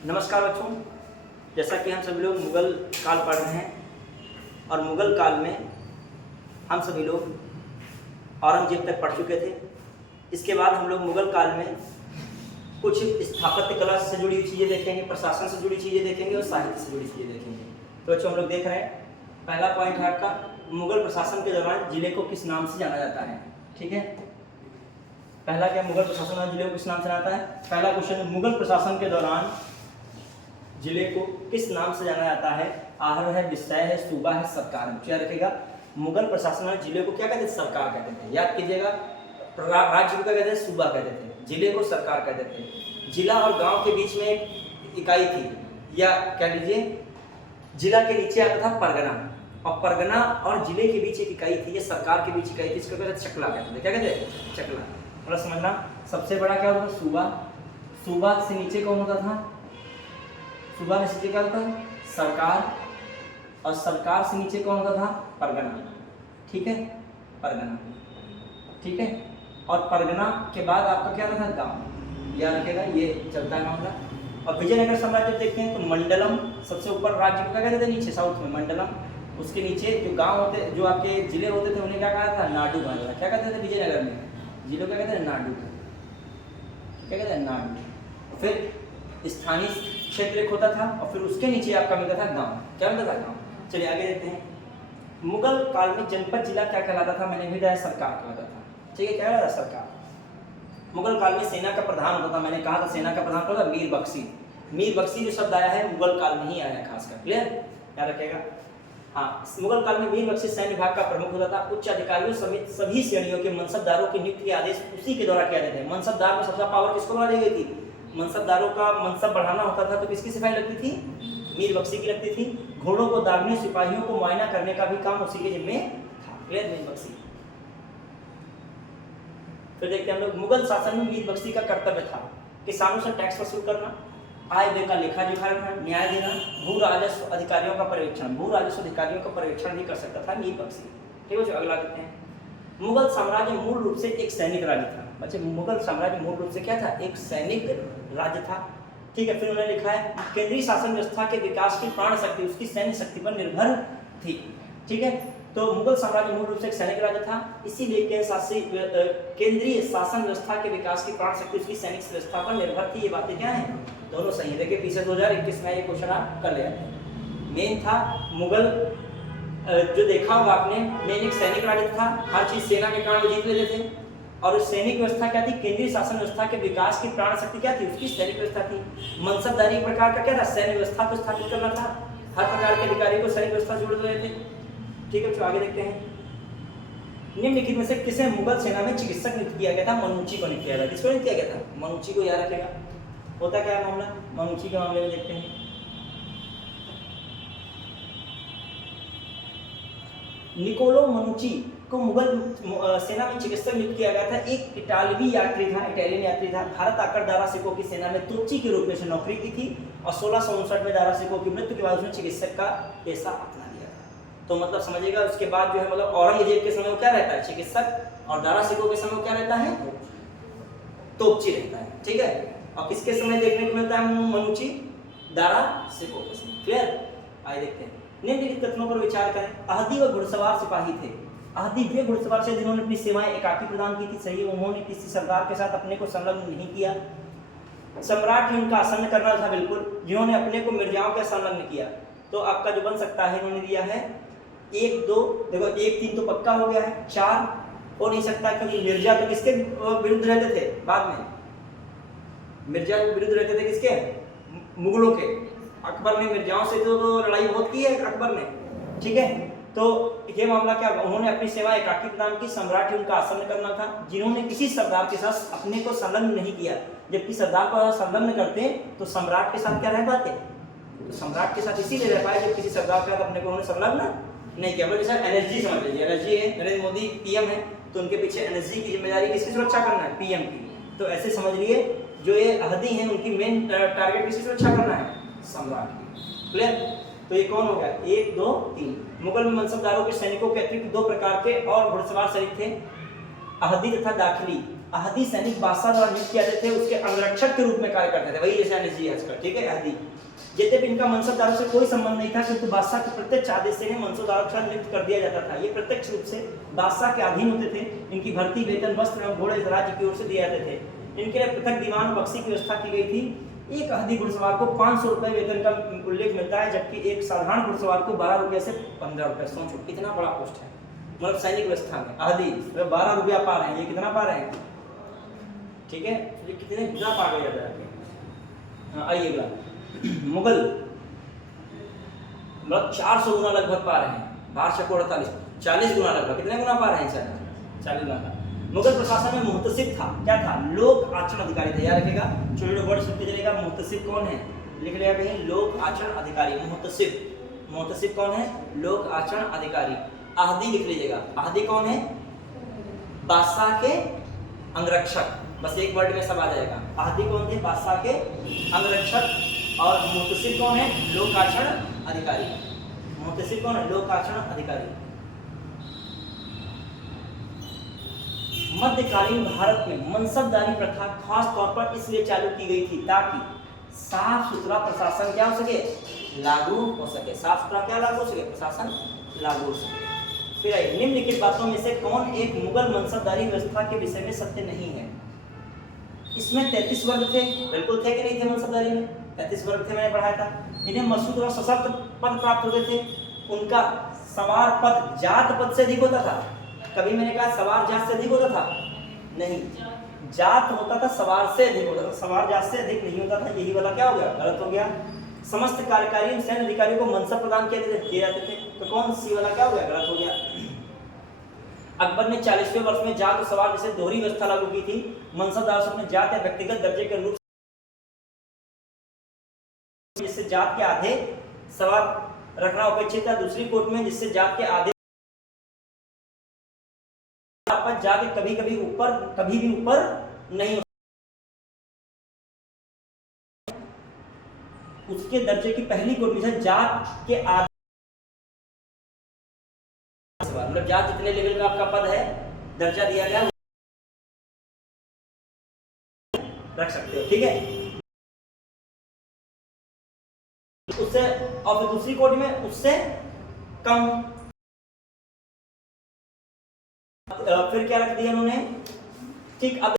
नमस्कार बच्चों, जैसा कि हम सभी लोग मुगल काल पढ़ रहे हैं और मुगल काल में हम सभी लोग औरंगजेब तक पढ़ चुके थे। इसके बाद हम लोग मुगल काल में कुछ स्थापत्य कला से जुड़ी हुई चीज़ें देखेंगे, प्रशासन से जुड़ी चीज़ें देखेंगे और साहित्य से जुड़ी चीज़ें देखेंगे। तो बच्चों हम लोग देख रहे हैं, पहला पॉइंट है आपका मुगल प्रशासन के दौरान जिले को किस नाम से जाना जाता है। ठीक है, पहला क्या, मुगल प्रशासन जिले को किस नाम से जाना जाता है। पहला क्वेश्चन, मुगल प्रशासन के दौरान जिले को किस नाम से जाना जाता है। आहर है, विषय है, सूबा है, सरकार है। क्या रखेगा, मुगल प्रशासन में जिले को क्या कहते थे, सरकार कहते थे। याद कीजिएगा, राज्य को क्या कहते थे, सूबा कहते थे, जिले को सरकार कहते थे। जिला और गांव के बीच में एक इकाई थी, या कह लीजिए जिला के नीचे आता था परगना, और परगना और जिले के बीच एक इकाई थी, ये सरकार के बीच इकाई थी, इसको कहते थे चकला कहते थे। क्या कहते हैं, चकला। थोड़ा समझना, सबसे बड़ा क्या होता था, सूबा। सूबा से नीचे कौन होता था, सूबा में नीचे क्या होता था, सरकार, और सरकार से नीचे कौन होता था, परगना। ठीक है, परगना। ठीक है, और परगना के बाद आपका क्या होता था, गांव। याद रखेगा, ये चलता है मामला। और विजयनगर साम्राज्य देखते हैं तो मंडलम सबसे ऊपर, राज्य को क्या कहते थे, नीचे साउथ में मंडलम, उसके नीचे जो गांव होते, जो आपके जिले होते थे, उन्हें क्या कहा था, नाडु कहा था। क्या कहते थे विजयनगर में, जिले क्या कहते हैं, नाडु। क्या कहते हैं, नाडु। फिर स्थानीय क्षेत्र एक होता था, और फिर उसके नीचे आपका मिलता था गांव। क्या मिलता था, गांव। चलिए आगे देखते हैं। मुगल काल में जनपद जिला क्या कहलाता था, मैंने भी बताया, सरकार कहलाता था। ठीक है, क्या कहलाता था, सरकार। मुगल काल में सेना का प्रधान होता था, मैंने कहा था सेना का प्रधान होता था मीर बख्शी। मीर बख्शी जो शब्द आया है मुगल काल में ही आया है खासकर। क्लियर, क्या रखेगा। हाँ, मुगल काल में मीर बख्शी सैन्य विभाग का प्रमुख होता था। उच्च अधिकारियों समेत सभी श्रेणियों के मनसबदारों की नियुक्ति के आदेश उसी के द्वारा किया जाते हैं। मनसबदार में सबसे पावर किसको बढ़ा दी गई थी, मनसबदारों का मनसब बढ़ाना होता था तो किसकी सिपाही लगती थी, मीर बख्शी की लगती थी। घोड़ों को दागने, सिपाहियों को मुआयना करने का भी काम उसी के जिम्मे था। क्लियर, मीर बख्शी। फिर देखते हैं हम लोग, मुगल शासन में मीर बख्शी का कर्तव्य था किसानों से टैक्स वसूल करना, आय व्यय का लेखा जोखा रखना, न्याय देना, भू राजस्व अधिकारियों का पर्यवेक्षण। भू राजस्व अधिकारियों का पर्यवेक्षण भी कर सकता था मीर बख्शी। ठीक है, जो अगला देखते हैं। मुगल साम्राज्य मूल रूप से एक सैनिक राज्य था। बच्चे, मुगल साम्राज्य मूल रूप से क्या था, एक सैनिक राज्य था। ठीक है, फिर उन्होंने लिखा है केंद्रीय शासन व्यवस्था के विकास की प्राण शक्ति उसकी सैन्य शक्ति पर निर्भर थी। ठीक है, तो मुगल साम्राज्य मूल रूप से एक सैनिक राज्य था, इसीलिए केंद्रीय शासन व्यवस्था के विकास की प्राण शक्ति उसकी सैनिक व्यवस्था पर निर्भर थी। ये बातें क्या है, दोनों सही है। देखिए पीछे 2021 में ये क्वेश्चन आप कर ले। मेन था मुगल, जो देखा होगा आपने, मेन एक सैनिक राज्य था, हर चीज सेना के कारण वो जीत लेते थे। और उस सैनिक व्यवस्था क्या थी, केंद्रीय शासन व्यवस्था के विकास की प्राण शक्ति क्या थी, उसकी सैनिक व्यवस्था थी। मनसबदारी एक प्रकार का क्या था, सैन्य व्यवस्था को स्थापित करना था, हर प्रकार के अधिकारी को सैनिक व्यवस्था से जोड़ रहे थे। ठीक है, तो आगे देखते हैं। निम्नलिखित में से किसे मुगल सेना में चिकित्सक नियुक्त किया गया था, मनुची को नियुक्त किया गया था। किसको नियुक्त किया गया था, मनुची को। याद रखेगा, होता क्या है मामला, मनुची के मामले में देखते हैं। निकोलो मनुची को मुगल सेना में चिकित्सक नियुक्त किया गया था। एक इटालवी यात्री था, इटालियन यात्री था। भारत आकर दारा सिकोह की सेना में तोपची के रूप में उसने नौकरी की थी, और 1659 में दारा सिकोह की मृत्यु के बाद उसने चिकित्सक का पेशा अपना लिया था। तो मतलब समझिएगा, उसके बाद जो है मतलब औरंगजेब के समय वो क्या रहता है, चिकित्सक, और दारा सिकोह के समय क्या रहता है, तोपची रहता है। ठीक है, और किसके समय देखने को मिलता है मनुची, दारा सिकोह के समय। क्लियर, आइए देखते हैं। निम्नलिखित कथनों पर विचार करें। अहदी व घुड़सवार सिपाही थे। अहदी वे घुड़सवार से जिन्होंने अपनी सेवाएं एकाकी प्रदान की थी। सही, उन्होंने किसी सरदार के साथ अपने को संलग्न नहीं किया। सम्राट ही उनका आसन्न करना था, बिल्कुल। जिन्होंने अपने को मिर्जाओं के संलग्न किया, तो आपका जो बन सकता है, इन्होंने दिया है 1 2, देखो 1 3 तो पक्का हो गया है, 4 हो नहीं सकता, क्योंकि मिर्जा तो किसके विरुद्ध रहते थे, बाद में मिर्जा विरुद्ध रहते थे किसके, मुगलों के। अकबर ने मिर्जाओं से तो लड़ाई बहुत की है अकबर ने। ठीक है, तो ये मामला क्या, उन्होंने अपनी सेवा एकाकी प्रदान की। सम्राट ही उनका आसन्न करना था, जिन्होंने किसी सरदार के साथ अपने को संलग्न नहीं किया। जबकि सरदार को संलग्न करते तो सम्राट के साथ क्या रह पाते, तो सम्राट के साथ इसीलिए रह पाए जब किसी सरदार के साथ अपने को उन्होंने संलग्न नहीं किया। मतलब जैसे एनएसजी समझ लीजिए, एनएसजी है, नरेंद्र मोदी पीएम है, तो उनके पीछे एनएसजी की जिम्मेदारी किसकी सुरक्षा करना है, पीएम की। तो ऐसे समझ लिए, जो ये अहदी हैं उनकी मेन टारगेट किसकी सुरक्षा करना है, सम्राट की। क्लियर, तो ये कौन हो गया, 1 2 3। मुगल में मनसबदारों के सैनिकों के अतिरिक्त 2 प्रकार के और घुड़सवार सैनिक थे, अहदी तथा दाखिली। अहदी सैनिक बादशाह द्वारा नियुक्त किए जाते थे, उसके अंगरक्षक के रूप में कार्य करते थे, वही जैसे एनएसजी आजकल, ठीक है, अहदी। यद्यपि इनका मनसबदारों से कोई संबंध नहीं था, किंतु बादशाह के प्रत्यक्ष आदेश से इन्हें मनसबदारों के साथ नियुक्त कर दिया जाता था। ये प्रत्यक्ष रूप से बादशाह के अधीन होते थे। इनकी भर्ती, वेतन, वस्त्र एवं घोड़े राज्य की ओर से दिए जाते थे। इनके लिए पृथक दीवान बख्शी की व्यवस्था की गई थी। एक अहदी घुड़सवार को 500 रुपए वेतन का उल्लेख मिलता है, जबकि एक साधारण घुड़सवार को 12 रुपए से 15 रुपए। सोचो कितना बड़ा पोस्ट है, मतलब सैनिक व्यवस्था में अहदी 12 रुपया पा रहे हैं, ये कितना पा रहे हैं, ठीक है, ये कितने गुना पा गए जाता है। आइएगा, मुगल मतलब 400 गुना लगभग पा रहे हैं, 12 40 गुना लगभग, कितने गुना पा रहे हैं सर, 40 गुना का। मुगल प्रशासन में मुहतसिब था, क्या था, लोक आचरण अधिकारी था। याद रखेगा, छोटे वर्ड सुनते चलेगा। मुहतसिब कौन है, लिख लिया कहीं, लोक आचरण अधिकारी। मुहतसिब, मुहतसिब कौन है, लोक आचरण अधिकारी। अहदी लिख लीजिएगा, अहदी कौन है, बादशाह के अंगरक्षक, बस एक वर्ड में सब आ जाएगा। अहदी कौन थे, बादशाह के अंगरक्षक। और मुहतसिब कौन है, लोक आचरण अधिकारी। मुहतसिब कौन है, लोक आचरण अधिकारी। मध्यकालीन भारत में मनसबदारी प्रथा खास तौर पर इसलिए चालू की गई थी ताकि साफ सुथरा प्रशासन क्या हो सके, लागू हो सके। साफ सुथरा क्या लागू हो सके, प्रशासन लागू हो सके। फिर निम्नलिखित बातों में से कौन एक मुगल मनसबदारी व्यवस्था के विषय में सत्य नहीं है। इसमें 33 वर्ग थे, बिल्कुल थे कि नहीं थे मनसबदारी में, 33 वर्ग थे, मैंने पढ़ाया था। इन्हें मसूद और सशक्त पद प्राप्त होते थे। उनका सवार पद जात पद से अधिक होता था। कभी मैंने कहा सवार जात से अधिक होता था, नहीं, जात होता था सवार से अधिक होता था, सवार जात से अधिक नहीं होता था। यही वाला क्या हो गया, गलत हो गया। समस्त कार्यकारी सैन्य अधिकारियों को मनसब प्रदान किए जाते थे, तो कौन सी वाला क्या हो गया, गलत हो गया। अकबर ने 40वें वर्ष में जात और सवार जैसे दोहरी व्यवस्था लागू की थी। मनसबदार अपने जात या व्यक्तिगत दर्जे के अनुरूप, जिससे जात के आधे सवार रखना अपेक्षित था। दूसरी कोर्ट में जिससे जात के आधे जाके कभी कभी ऊपर, कभी भी ऊपर नहीं हो, उसके दर्जे की पहली कोर्ट में जात के आधे, मतलब जात जितने लेवल में आपका पद है, दर्जा दिया गया, रख सकते हो, ठीक है। उससे और फिर दूसरी कोर्ट में उससे कम, फिर क्या रख दिया उन्होंने, ठीक। अब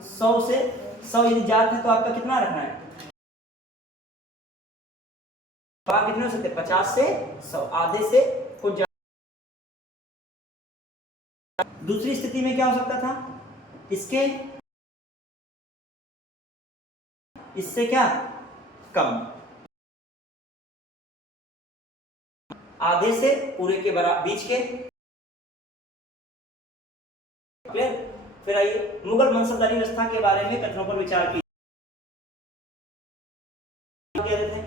100 से 100 यदि जात है तो आपका कितना रखना है, कितने हो सकते, 50 से 100, आधे से कुछ। दूसरी स्थिति में क्या हो सकता था, इससे क्या कम, आधे से पूरे के बराबर, बीच के। फिर आइए मुगल मनसबदारी व्यवस्था के बारे में कथनों पर विचार कीजिए। कह रहे थे,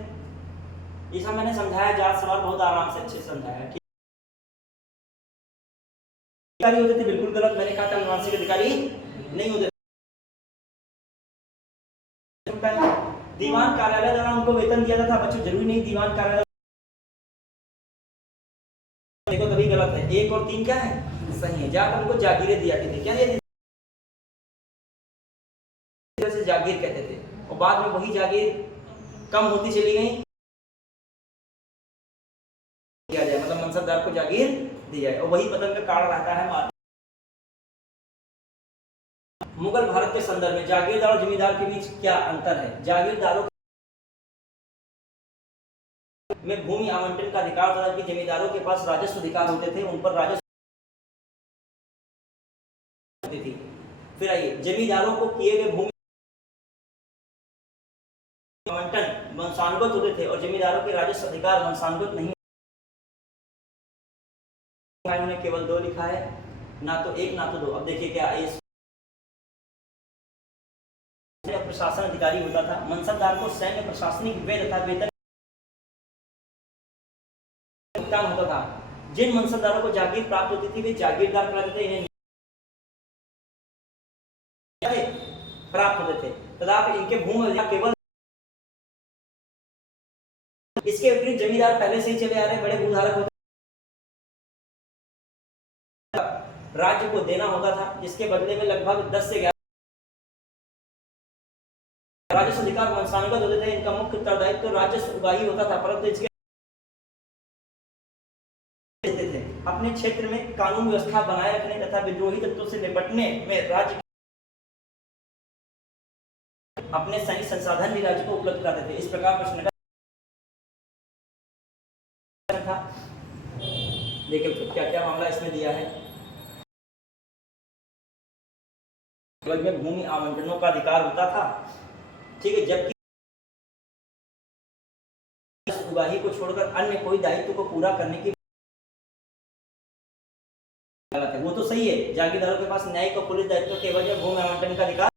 ये सब मैंने समझाया, जात सवाल बहुत आराम से अच्छे से समझाया, ठीक। अधिकारी होते थे, बिल्कुल गलत, मैंने कहा था अनुवांशिक अधिकारी नहीं होते। दीवान कार्यालय द्वारा उनको वेतन दिया जाता था, बच्चों जरूरी नहीं दीवान कार्यालय, देखो तभी गलत है। 1 और 3 क्या है, सही है। जाकर उनको जागीरें दिया करते थे, क्या दिया, से जागीर कहते थे, और बाद में वही जागीर कम होती चली गई, दिया जाए, मतलब मनसबदार को जागीर दिया जाए, और वही पतन का कारण रहता है। मुगल भारत के संदर्भ में जागीरदार और जमींदार के बीच क्या अंतर है। जागीरदारों में भूमि आवंटन का अधिकार था, जबकि जमींदारों के पास राजस्व अधिकार होते थे, उन पर राजस्व होती थी। फिर आइए, जमींदारों को किए गए भूमि आवंटन वंशानुगत होते थे और जमींदारों के राजस्व अधिकार वंशानुगत नहीं। उन्होंने केवल 2 लिखा है, ना तो 1 ना तो 2। अब देखिए क्या है, प्रशासन अधिकारी होता था। मनसबदार को सैन्य प्रशासनिक व्यय तथा वेतन भुगतान होता था। जिन मनसबदारों को जागीर प्राप्त होती थी वे जागीरदार कहलाते थे, इन्हें प्राप्त होते थे, तथापि इनके भूमि केवल। इसके विपरीत जमींदार पहले से ही चले आ रहे बड़े भूधारक होते, राज्य को देना होता था, जिसके बदले में लगभग 10 से 11 राजस्व अधिकार वंशानुगत होते थे। इनका मुख्य उत्तरदायित्व तो राजस्व उगाही होता था, परंतु इसके देते थे। अपने क्षेत्र में कानून व्यवस्था बनाए रखने तथा विद्रोही तत्वों से निपटने में राज्य अपने सैनिक संसाधन भी राज्य को उपलब्ध कराते थे। इस प्रकार प्रश्न था, देखिए क्या क्या मामला इसमें दिया है। में भूमि आवंटनों का अधिकार होता था, ठीक है, जबकि उगाही को छोड़कर अन्य कोई दायित्व को पूरा करने की गलत है। वो तो सही है, जागीरदारों के पास न्यायिक और पुलिस दायित्व के वजह भूमि आवंटन का अधिकार,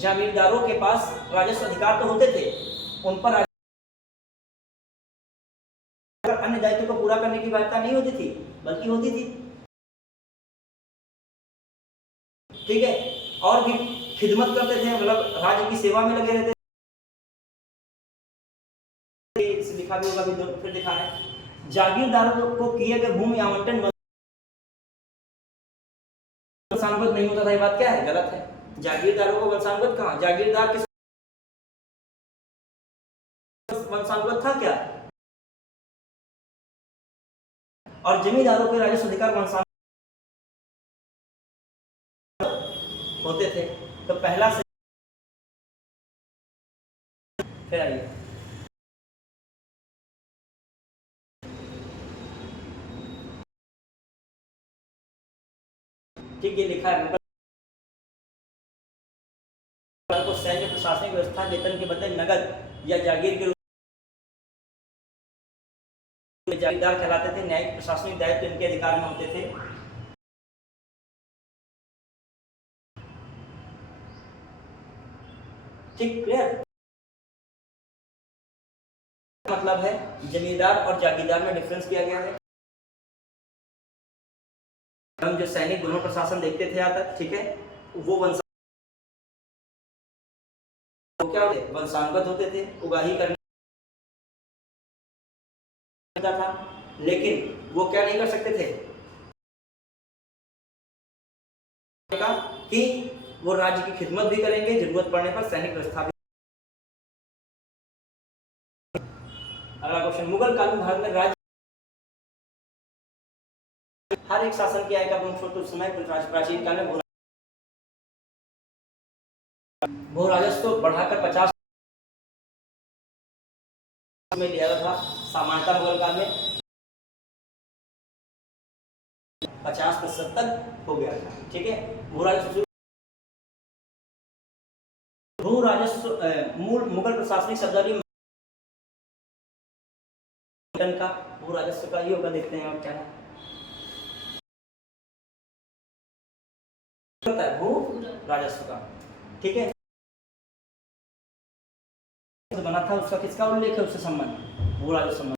जागीरदारों के पास राजस्व अधिकार तो होते थे, उन पर अन्य दायित्व को पूरा करने की बाध्यता नहीं होती थी, बल्कि होती थी, ठीक है, और भी खिदमत करते थे, मतलब राज्य की सेवा में लगे रहते थे। लिखा भी होगा, फिर दिखा है, जागीरदारों को किए गए भूमि आवंटन वंशानुगत नहीं होता था। ये बात क्या है? गलत है। जागीरदारों को वंशानुगत कहां? जागीरदार किस वंशानुगत था क्या? और जमींदारों के राजस्व अधिकार वंशानुगत होते थे। तो पहला से फिर आइए, ठीक, ये लिखा है, को सैन्य प्रशासनिक व्यवस्था वेतन के बदले नगद या जागीर के रूप में जागीरदार कहलाते थे। न्यायिक प्रशासनिक दायित्व इनके अधिकार में होते थे। ठीक, क्लियर? मतलब है जमींदार और जागीरदार में डिफरेंस किया गया है। हम जो सैनिक दोनों प्रशासन देखते थे यहाँ तक, ठीक है, वो क्या होते? वंशानुगत होते थे, उगाही करने था, लेकिन वो क्या नहीं कर सकते थे कि वो राज्य की खिदमत भी करेंगे, जरूरत पड़ने पर सैनिक व्यवस्था भी। अगला क्वेश्चन, मुगल काल में भारत में राज्य हर एक शासन की आय का छोटे समय प्राचीन काल में भू राजस्व को बढ़ाकर 50 में लिया गया था। सामान्यतः मुगल काल में 50% तक हो गया था, ठीक है। भू राजस्व मूल मुगल प्रशासनिक शब्दावली का भू राजस्व का ही होगा। देखते हैं आप क्या है, भू राजस्व का, ठीक है, बना था, उसका किसका उल्लेख है? उससे संबंध भू राजस्व संबंध।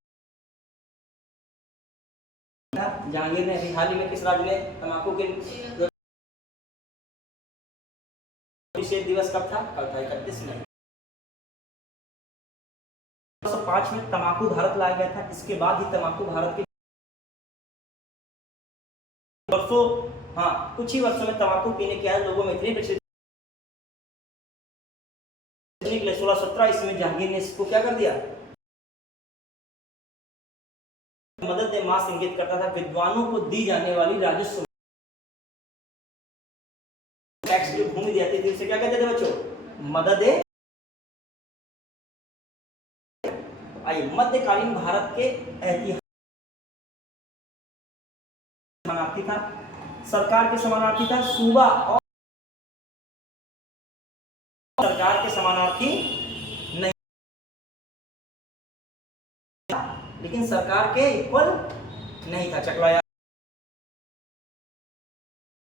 जहांगीर ने अभी हाल ही में किस राज्य ने तंबाकू के निषेध दिवस कब था? कल था, 31 मई 1905 में तंबाकू भारत लाया गया था। इसके बाद ही तंबाकू भारत के वर्षों, हाँ, कुछ ही वर्षों में तंबाकू पीने के लोगों में इतनी प्रचलित 1617 इसमें जहांगीर ने इसको क्या कर दिया? मदद दे मास इंगित करता था विद्वानों को दी जाने वाली राजस्व टैक्स जो भूमि दी जाती थी उसे क्या कहते थे बच्चों? मदद दे। आइए, मध्यकालीन भारत के ऐतिहासिक समानार्थी था, सरकार के समानार्थी था, सूबा और सरकार के समानार्थी नहीं, लेकिन सरकार के इक्वल नहीं था। चकलाया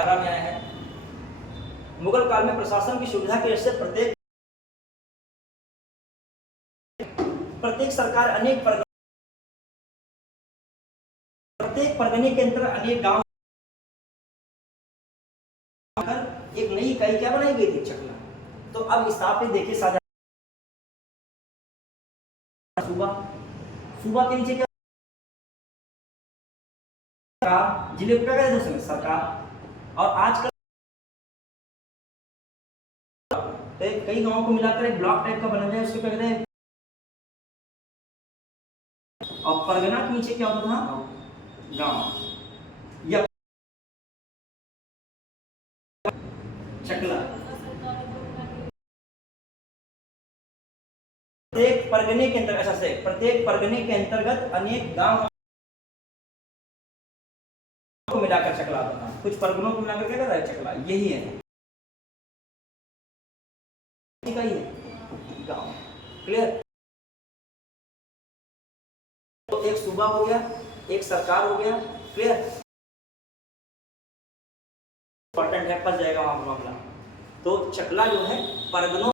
में आया है। मुगल काल में प्रशासन की सुविधा की वजह से प्रत्येक सरकार प्रत्येक परगने के अंदर अनेक गांव एक नई इकाई क्या बनाई गई थी? चकला। तो अब स्थापित देखिए साझा सूबा के नीचे क्या सरकार, जिले को क्या कहते हैं उसमें सरकार। और आजकल कई गांवों को मिलाकर एक ब्लॉक टाइप का बना जाए, उसको क्या कहते हैं। और परगना के नीचे क्या होता था, गांव या चकला। प्रत्येक परगने के अंतर्गत, ऐसा से प्रत्येक परगने के अंतर्गत अनेक गांव को मिलाकर चकला होता था। कुछ परगनों को मिलाकर क्या कहता है, चकला। यही है का ही है गांव। क्लियर। तो एक सूबा हो गया, एक सरकार हो गया। क्लियर। इंपॉर्टेंट है, फंस जाएगा वहां मामला। तो चकला जो है परगनों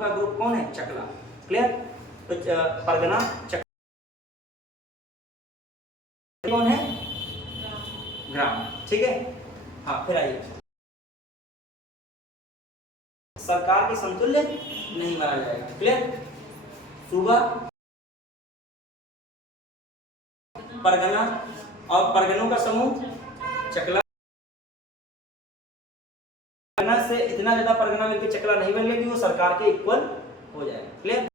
का ग्रुप कौन है, चकला। क्लियर। तो परगना चकला कौन है, ग्राम। ठीक है। हाँ, फिर आइए। सरकार के समतुल्य नहीं माना जाएगा। क्लियर। सूबा, परगना और परगनों का समूह चकला। परगना से इतना ज्यादा परगना मिलकर चकला नहीं बन गया कि वो सरकार के इक्वल हो जाए। क्लियर।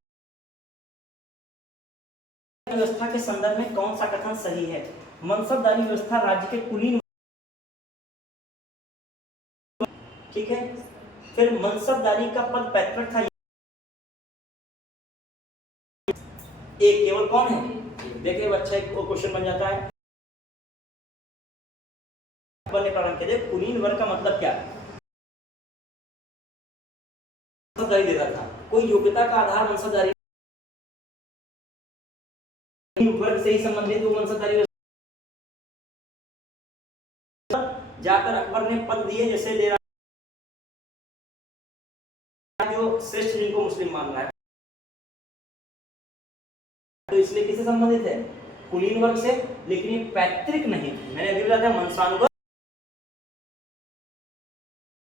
व्यवस्था के संदर्भ में कौन सा कथन सही है। मनसबदारी व्यवस्था राज्य के कुलीन, ठीक है। फिर मनसबदारी का पद पैतृक था, एक केवल कौन है, देखिए अच्छा एक क्वेश्चन बन जाता है। बनने प्रारंभ के कुलीन वर्ग का मतलब क्या है, मनसबदारी देता था। कोई योग्यता का आधार मनसबदारी वर्ग से ही संबंधित वो मनसबदारी। जाकर अकबर ने पद दिए, जैसे दे रहा जो श्रेष्ठ जिनको मुस्लिम मान रहा है, तो इसलिए किससे संबंधित है, कुलीन वर्ग से। लेकिन ये पैतृक नहीं, मैंने अभी बताया था मनसानुगत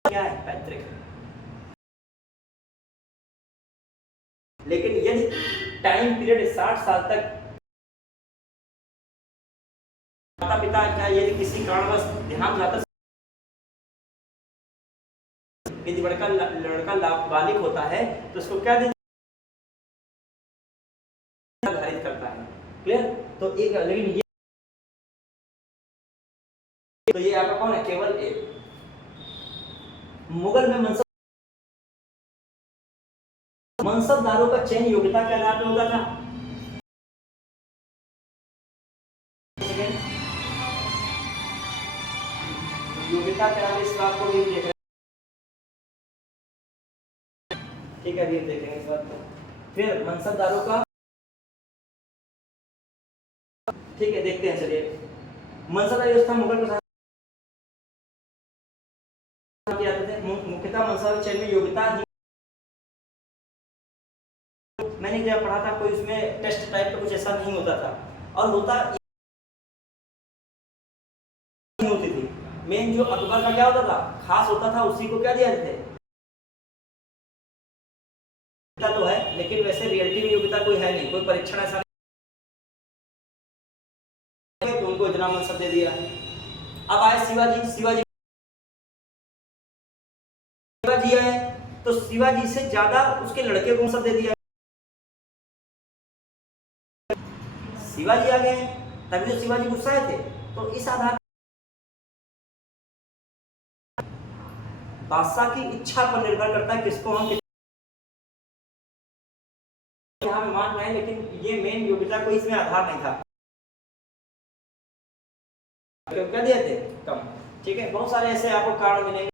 क्या है, पैतृक। लेकिन यदि टाइम पीरियड 60 साल तक माता पिता क्या यदि किसी कारणवश ध्यान जाता, यदि लड़का बालिग होता है तो उसको क्या निर्धारित करता है। क्लियर। तो एक, लेकिन ये तो ये आपका कौन है, केवल एक। मुगल में मनसबदारों का चयन योग्यता के आधार पर होता था। योग्यता के आधार इस बात को भी देख रहे, ठीक है, अभी देखेंगे इस बात को। फिर मनसबदारों का, ठीक है, देखते हैं। चलिए, मनसबदारी व्यवस्था मुगल प्रशासन मुख्यतः मनसब चयन में योग्यता ही, मैंने जब पढ़ा था कोई उसमें टेस्ट टाइप का कुछ ऐसा नहीं होता था, और होता नहीं होती थी। मेन जो अकबर का क्या होता था, खास होता था, उसी को क्या दिया थे, तो है। लेकिन वैसे रियलिटी में योग्यता कोई है नहीं, कोई परीक्षण ऐसा नहीं, तो उनको इतना मनसब दे दिया। अब आए शिवाजी है, तो शिवाजी से ज्यादा उसके लड़के को मनसब दे दिया। शिवाजी आ गए, तभी तो शिवाजी गुस्साए थे। तो इस आधार बादशाह की इच्छा पर निर्भर करता है किसको हम यहाँ मान रहे हैं, लेकिन ये मेन योग्यता कोई इसमें आधार नहीं था। क्या दिए थे, कम। ठीक है, बहुत सारे ऐसे आपको कारण मिलेंगे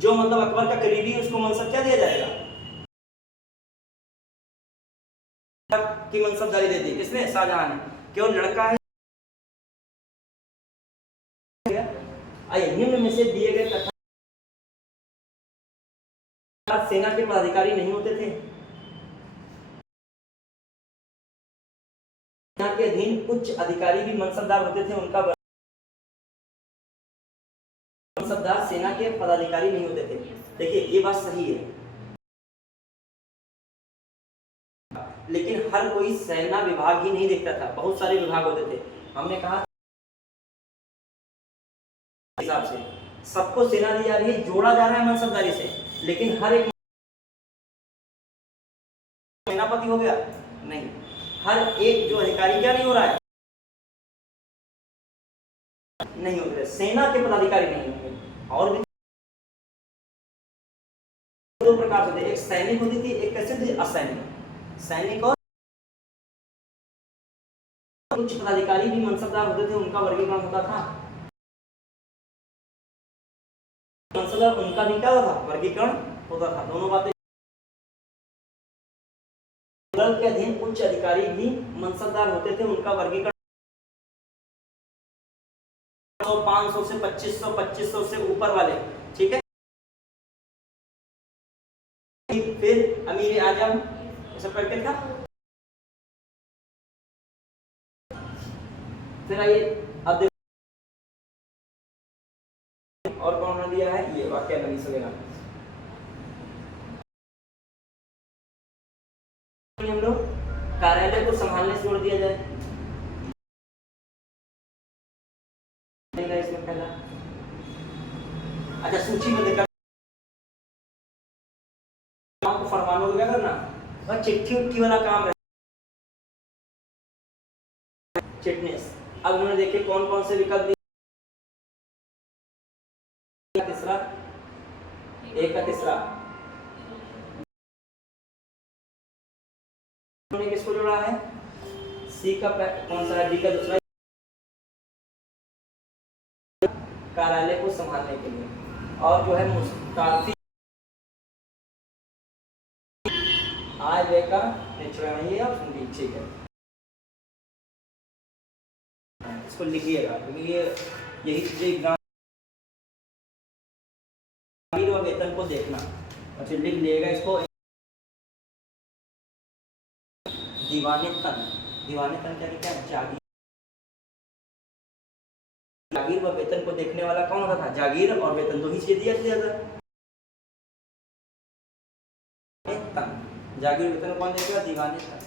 जो मतलब अकबर का करीबी, उसको मनसब क्या दिया जाएगा, की मनसबदारी दे दी। किसने, शाहजहां ने। केवल लड़का है। आइए, निम्न में से दिए गए कथन, सेना के पदाधिकारी नहीं होते थे। सेना के अधीन उच्च अधिकारी भी मनसबदार होते थे। उनका मनसबदार सेना के पदाधिकारी नहीं होते थे। देखिए, ये बात सही है, लेकिन हर कोई सेना विभाग ही नहीं देखता था, बहुत सारे विभाग होते थे। हमने कहा हिसाब से सबको सेना दी जा रही है, जोड़ा जा रहा है मनसबदारी से, लेकिन हर एक सेनापति हो गया नहीं, हर एक जो अधिकारी क्या नहीं हो रहा है, नहीं हो रहे, सेना के पदाधिकारी नहीं होंगे। और भी दो प्रकार से थे, एक सैनिक होती थी, एक कैसे थी असैनिक। सैनिक और कुछ पदाधिकारी भी मनसबदार होते थे, उनका वर्गीकरण होता था। मनसबदार उनका भी क्या होता था, वर्गीकरण होता था। दोनों बातें मुगल के अधीन उच्च अधिकारी भी मनसबदार होते थे, उनका वर्गीकरण 500 से 2500, 2500 से ऊपर वाले, ठीक है। फिर अमीर आजम ऐसा करके था। फिर आइए अब देखो और कौन दिया है, ये वाक्य नवीस वगैरह। हम लोग कार्यालय को संभालने से जोड़ दिया जाए, इसमें पहला। अच्छा, सूची में देखा आपको फरमानों को क्या करना, वह चिट्ठी उट्ठी वाला काम है, चिटनेस। अब उन्होंने देखे कौन कौन से विकल्प दिए, तीसरा, एक का तीसरा, उन्होंने किसको जोड़ा है, सी का कौन सा है, डी का दूसरा, कार्यालय को संभालने के लिए। और जो है मुस्ताफी आय व्यय का निचोड़ नहीं है, ऑप्शन डी, ठीक है। इसको लिखिएगा क्योंकि ये यही चीजें एग्जाम और वेतन को देखना, अच्छा लिख लिएगा इसको। दीवाने तन, दीवाने तन क्या लिखा है, जागीर। जागीर व वेतन को देखने वाला कौन होता था, जागीर और वेतन दो ही चीजें दिया था। जागीर वेतन कौन देखेगा, दीवाने तन।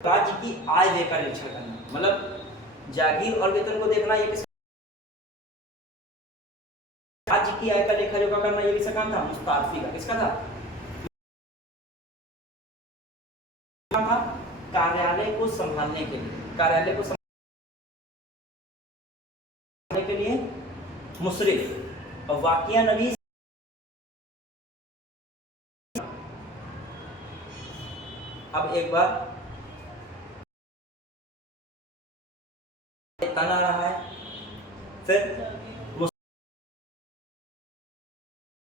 राज्य की आय व्यय का निरीक्षण करना, मतलब जागीर और वेतन को देखना, ये किस राज्य की आय का लेखा जोखा करना, ये किसका काम था, मुस्ताफी का। किसका था, कार्यालय को संभालने के लिए, कार्यालय को संभालने के लिए मुशर्रिफ। और वाकिया नवीस, अब एक बार तन आ रहा है, फिर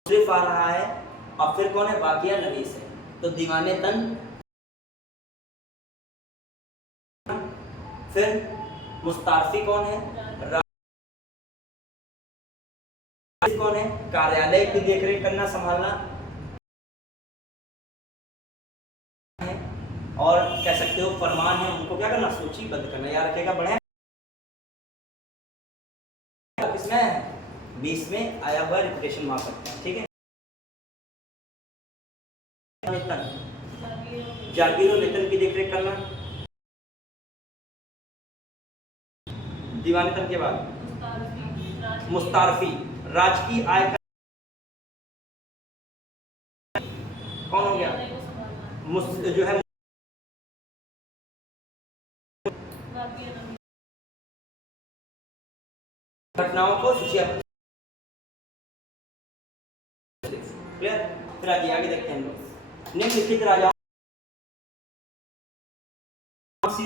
मुशर्रिफ आ रहा है, और फिर कौन है, वाकिया नवीस है। तो दीवाने तन, फिर मुस्तारफी कौन है, कौन है, कार्यालय की देखरेख करना, संभालना है। और कह सकते हो फरमान है, उनको क्या करना, सूचीबद्ध करना। याद रखेगा, बढ़े किसमें, 20 में आया हुआ रिपीटेशन मार सकता है, ठीक है। जागीर और वेतन की देखरेख करना, दीवाने तन के बाद मुस्तारफी, राजकीय आय का कौन हो गया, जो है घटनाओं को सूचीबद्ध, क्लियर। फिर आगे देखते हैं हम लोग, निम्नलिखित राजाओं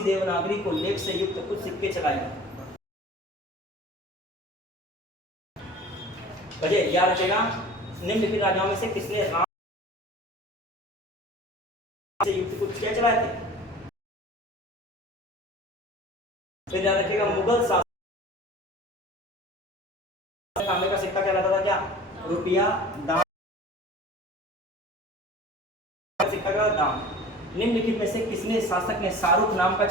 देवनागरी को लेख से युक्त कुछ सिक्के चलाए। याद रखेगा, निम्नलिखित राजाओं में से किसने राम से युक्त कुछ क्या चलाए थे। फिर याद रखेगा, मुगल शासक तांबे का सिक्का कहलाता था क्या, रुपया, दाम, सिक्का का दाम। निम्नलिखित में से किसने शासक ने शाहरुख नाम का,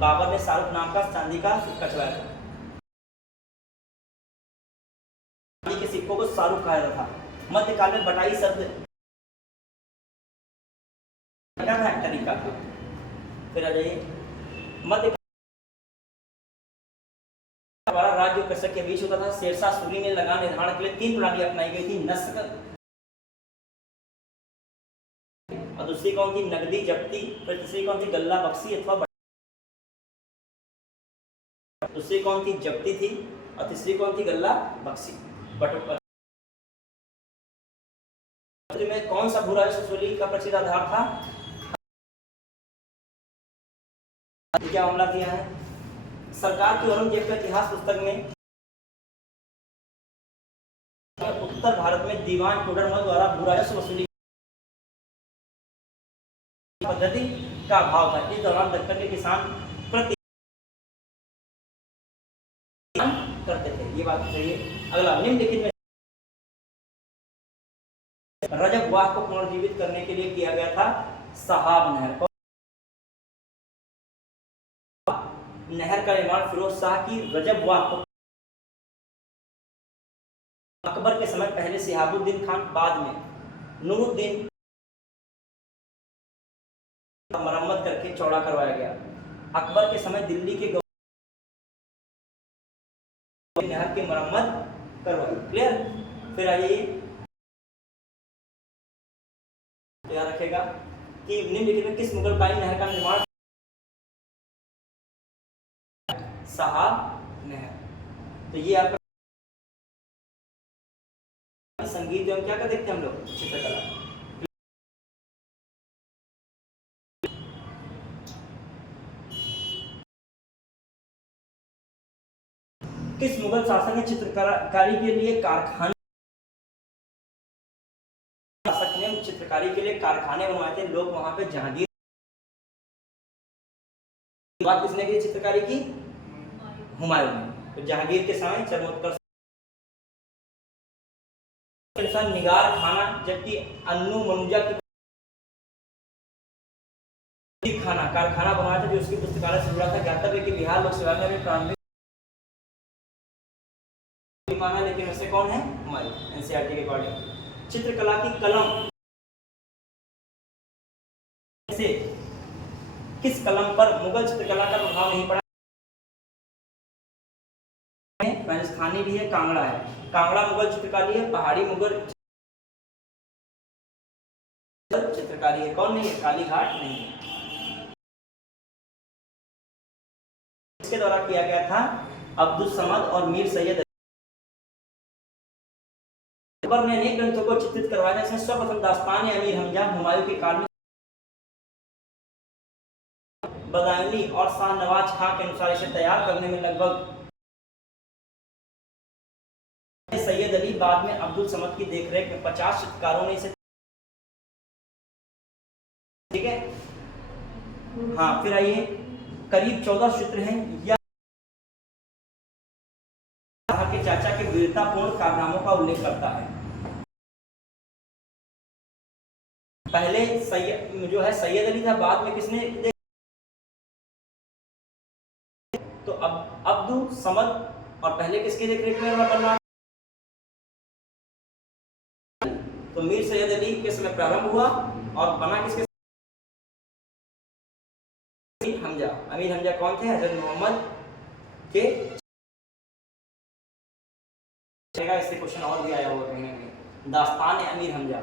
बाबर ने शाहरुख नाम का चांदी का सिक्का चलाया था। चांदी के सिक्कों को शाहरुख कहा जाता था। मध्यकाल में बटाई शब्द क्या था, तरीका था। फिर आ जाइए, मध्य हमारा राज्य कृषक के बीच होता था। शेरशाह सूरी ने लगान निर्धारण के लिए 3 प्रणाली अपनाई गई थी, नस्क, और दूसरी कौन थी, नगदी जब्ती, फिर तीसरी कौन थी, गल्ला बख्शी अथवा, दूसरी कौन थी, जब्ती थी, और तीसरी कौन थी, गल्ला बख्शी। में कौन सा भू राजस्व वसूली का प्रचलित आधार था? क्या मामला किया है सरकार की औरंगजेब का इतिहास पुस्तक में उत्तर भारत में दीवान टोडरमल द्वारा भू राजस्व वसूली पद्धति का अभाव था। इस दौरान दक्कन के किसान प्रति करते थे, ये बात सही है। अगला, निम्नलिखित में रजब वाह को पुनर्जीवित करने के लिए किया गया था सहाब नहर को। नहर का निर्माण फिरोज शाह की रजब वाह को अकबर के समय पहले सिहाबुद्दीन खान, बाद में नूरुद्दीन मरम्मत करके चौड़ा करवाया गया। अकबर के समय दिल्ली के नहर की मरम्मत करवाई। क्लियर? फिर आइए, याद रखेगा कि निम्नलिखित में किस मुगलकालीन नहर का निर्माण? सहाब नहर। तो ये आपका संगीत एवं क्या देखते हैं हम लोग, चित्रकला। किस मुगल शासक ने चित्रकारी के लिए कारखाने चित्रकारी के लिए कारखाने बनवाए थे? लोग वहां पे जहांगीर बात किसने की चित्रकारी की? हुमायूं ने। तो जहांगीर के समय चरमोत्कर्ष निगार खाना, जबकि अन्नू मनुजा की खाना कारखाना बनवाया था जो उसकी पुस्तकालय से जुड़ा था। ज्ञातव्य कि बिहार लोक सेवा में प्रारंभिक माना, लेकिन वैसे कौन है? हुमायूं, एनसीईआरटी के अकॉर्डिंग। चित्रकला की कलम से किस कलम पर मुगल चित्रकला का प्रभाव नहीं पड़ा? राजस्थानी भी है, कांगड़ा है। कांगड़ा मुगल चित्रकारी है, पहाड़ी मुगल चित्रकारी है। कौन नहीं है? कालीघाट नहीं है। इसके द्वारा किया गया था अब्दुल समद और मीर सैयद। अकबर ने अनेक ग्रंथों को चित्रित करवाया, जिसमें सर्वप्रथम दास्तान अमीर हमजा हुमायूं के काल में बदायूनी और शाहनवाज खां के अनुसार इसे तैयार करने में लगभग सैयद अली, बाद में अब्दुल समद की देखरेख में 50 चित्रकारों ने इसे, ठीक है। हाँ, फिर आइए, करीब 14 चित्र हैं या के चाचा के वीरतापूर्ण कारनामों का उल्लेख करता है। पहले सैयद जो है सैयद अली था, बाद में किसने? तो अब अब्दुल समद, और पहले किसकी देखरेख में बना? तो मीर सैयद अली के समय प्रारंभ हुआ और बना किसके? हमजा। अमीर हमजा कौन थे? हजरत मोहम्मद के। इससे क्वेश्चन और भी आया होगा कहीं ना कहीं। दास्तान अमीर हमजा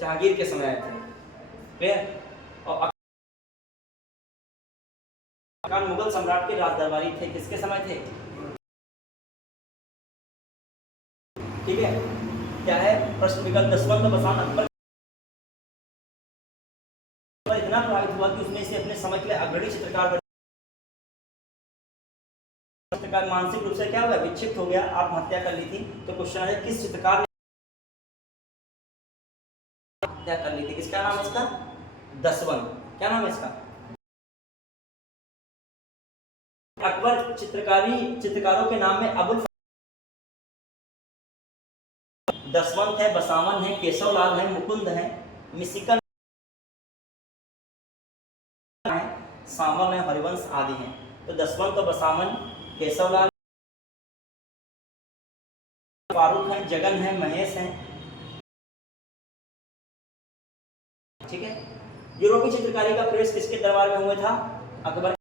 जहांगीर के समय आए थे। क्लियर? और मुगल सम्राट के राज दरबारी थे, किसके समय थे? ठीक है, क्या है प्रश्न विकल्प? दसवंत बसान अकबर इतना प्रभावित हुआ कि उसने इसे अपने समय के लिए अग्रणी चित्रकार मानसिक रूप से क्या हुआ? विक्षिप्त हो गया, आत्महत्या कर ली थी। तो क्वेश्चन है किस चित्रकार ने हत्या कर ली थी? किसका नाम है इसका? दसवंत। क्या नाम है इसका? अकबर चित्रकारों के नाम में अबुल दसवंत है, बसावन है, केशवलाल है, मुकुंद है, मिसिकन है, सावन है, हरिवंश आदि हैं। तो दसवंत और बसावन, केशवलाल फारूक हैं, जगन है, महेश हैं, ठीक है। यूरोपीय चित्रकारी का प्रवेश किसके दरबार में हुआ था? अकबर।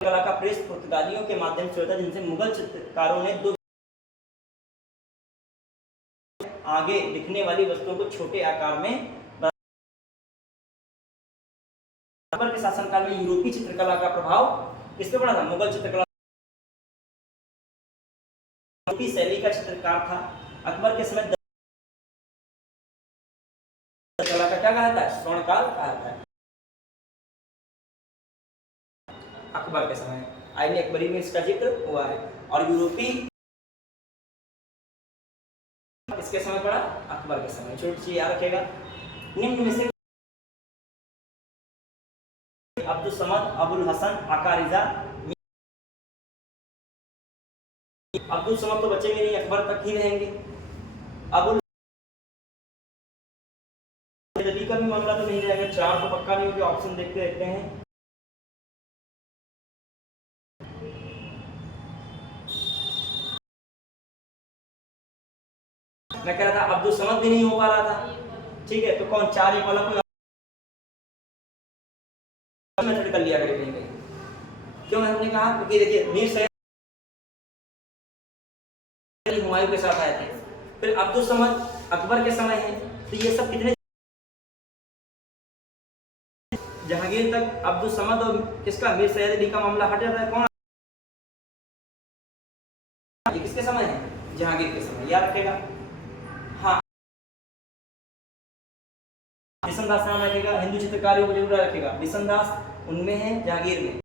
कला का प्रवेश पुर्तगालियों के माध्यम से होता, जिनसे मुगल चित्रकारों ने दो आगे दिखने वाली वस्तुओं को छोटे आकार में। अकबर के शासनकाल में यूरोपीय चित्रकला का प्रभाव किस पे पड़ा था? मुगल चित्रकला। यूरोपीय शैली का चित्रकार था अकबर के समय। कला का क्या कहा जाता है? स्वर्णकाल कहा जाता है अकबर के समय। आईने अकबरी में इसका जिक्र हुआ है। और यूरोपीय किसके समय पड़ा? अकबर के समय। छोटी सी याद रखेगा। निम्न में से अब्दुल समद, अबुल हसन, आका रिजा। अब्दुल समद तो बचेंगे नहीं, अकबर तक ही रहेंगे। अबुल अली का भी मामला तो नहीं रहेगा, चार तो पक्का नहीं होगी, ऑप्शन देखते रहते हैं। मैं कह रहा था अब्दुल समद भी नहीं हो पा रहा था, ठीक है, तो कौन? चार एक वाला कोई मेथड कर लिया करेंगे। क्यों हमने कहा? क्योंकि देखिए मीर सैयद हुमायूं के साथ आए थे, फिर अब्दुल समद अकबर के समय है, तो ये सब कितने? जहांगीर तक अब्दुल समद और किसका? मीर सैयद अली का मामला हट जाता है। कौन? ये किसके समय है? जहांगीर के समय, याद रखेगा। हाँ, बिशनदास नाम रखेगा, हिंदू चित्रकारियों को जरूर रखेगा। बिशनदास उनमें है, जहांगीर में,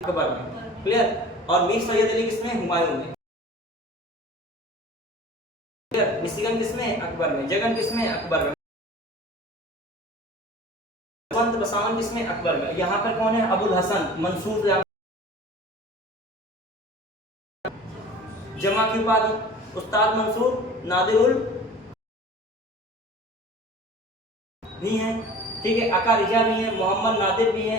अकबर में, क्लियर। और मीर सैयद अली किसमें? हुमायूं में, क्लियर। मिशिगन किसमें? अकबर में। जगन किसमें? अकबर में। बसंत बसावन किसमें? अकबर में। यहाँ पर कौन है? अबुल हसन, मंसूर जमा की उपाधि, उस्ताद मंसूर, नादिरुल भी हैं, ठीक है, आका रिजा भी हैं, मोहम्मद नादिर भी हैं।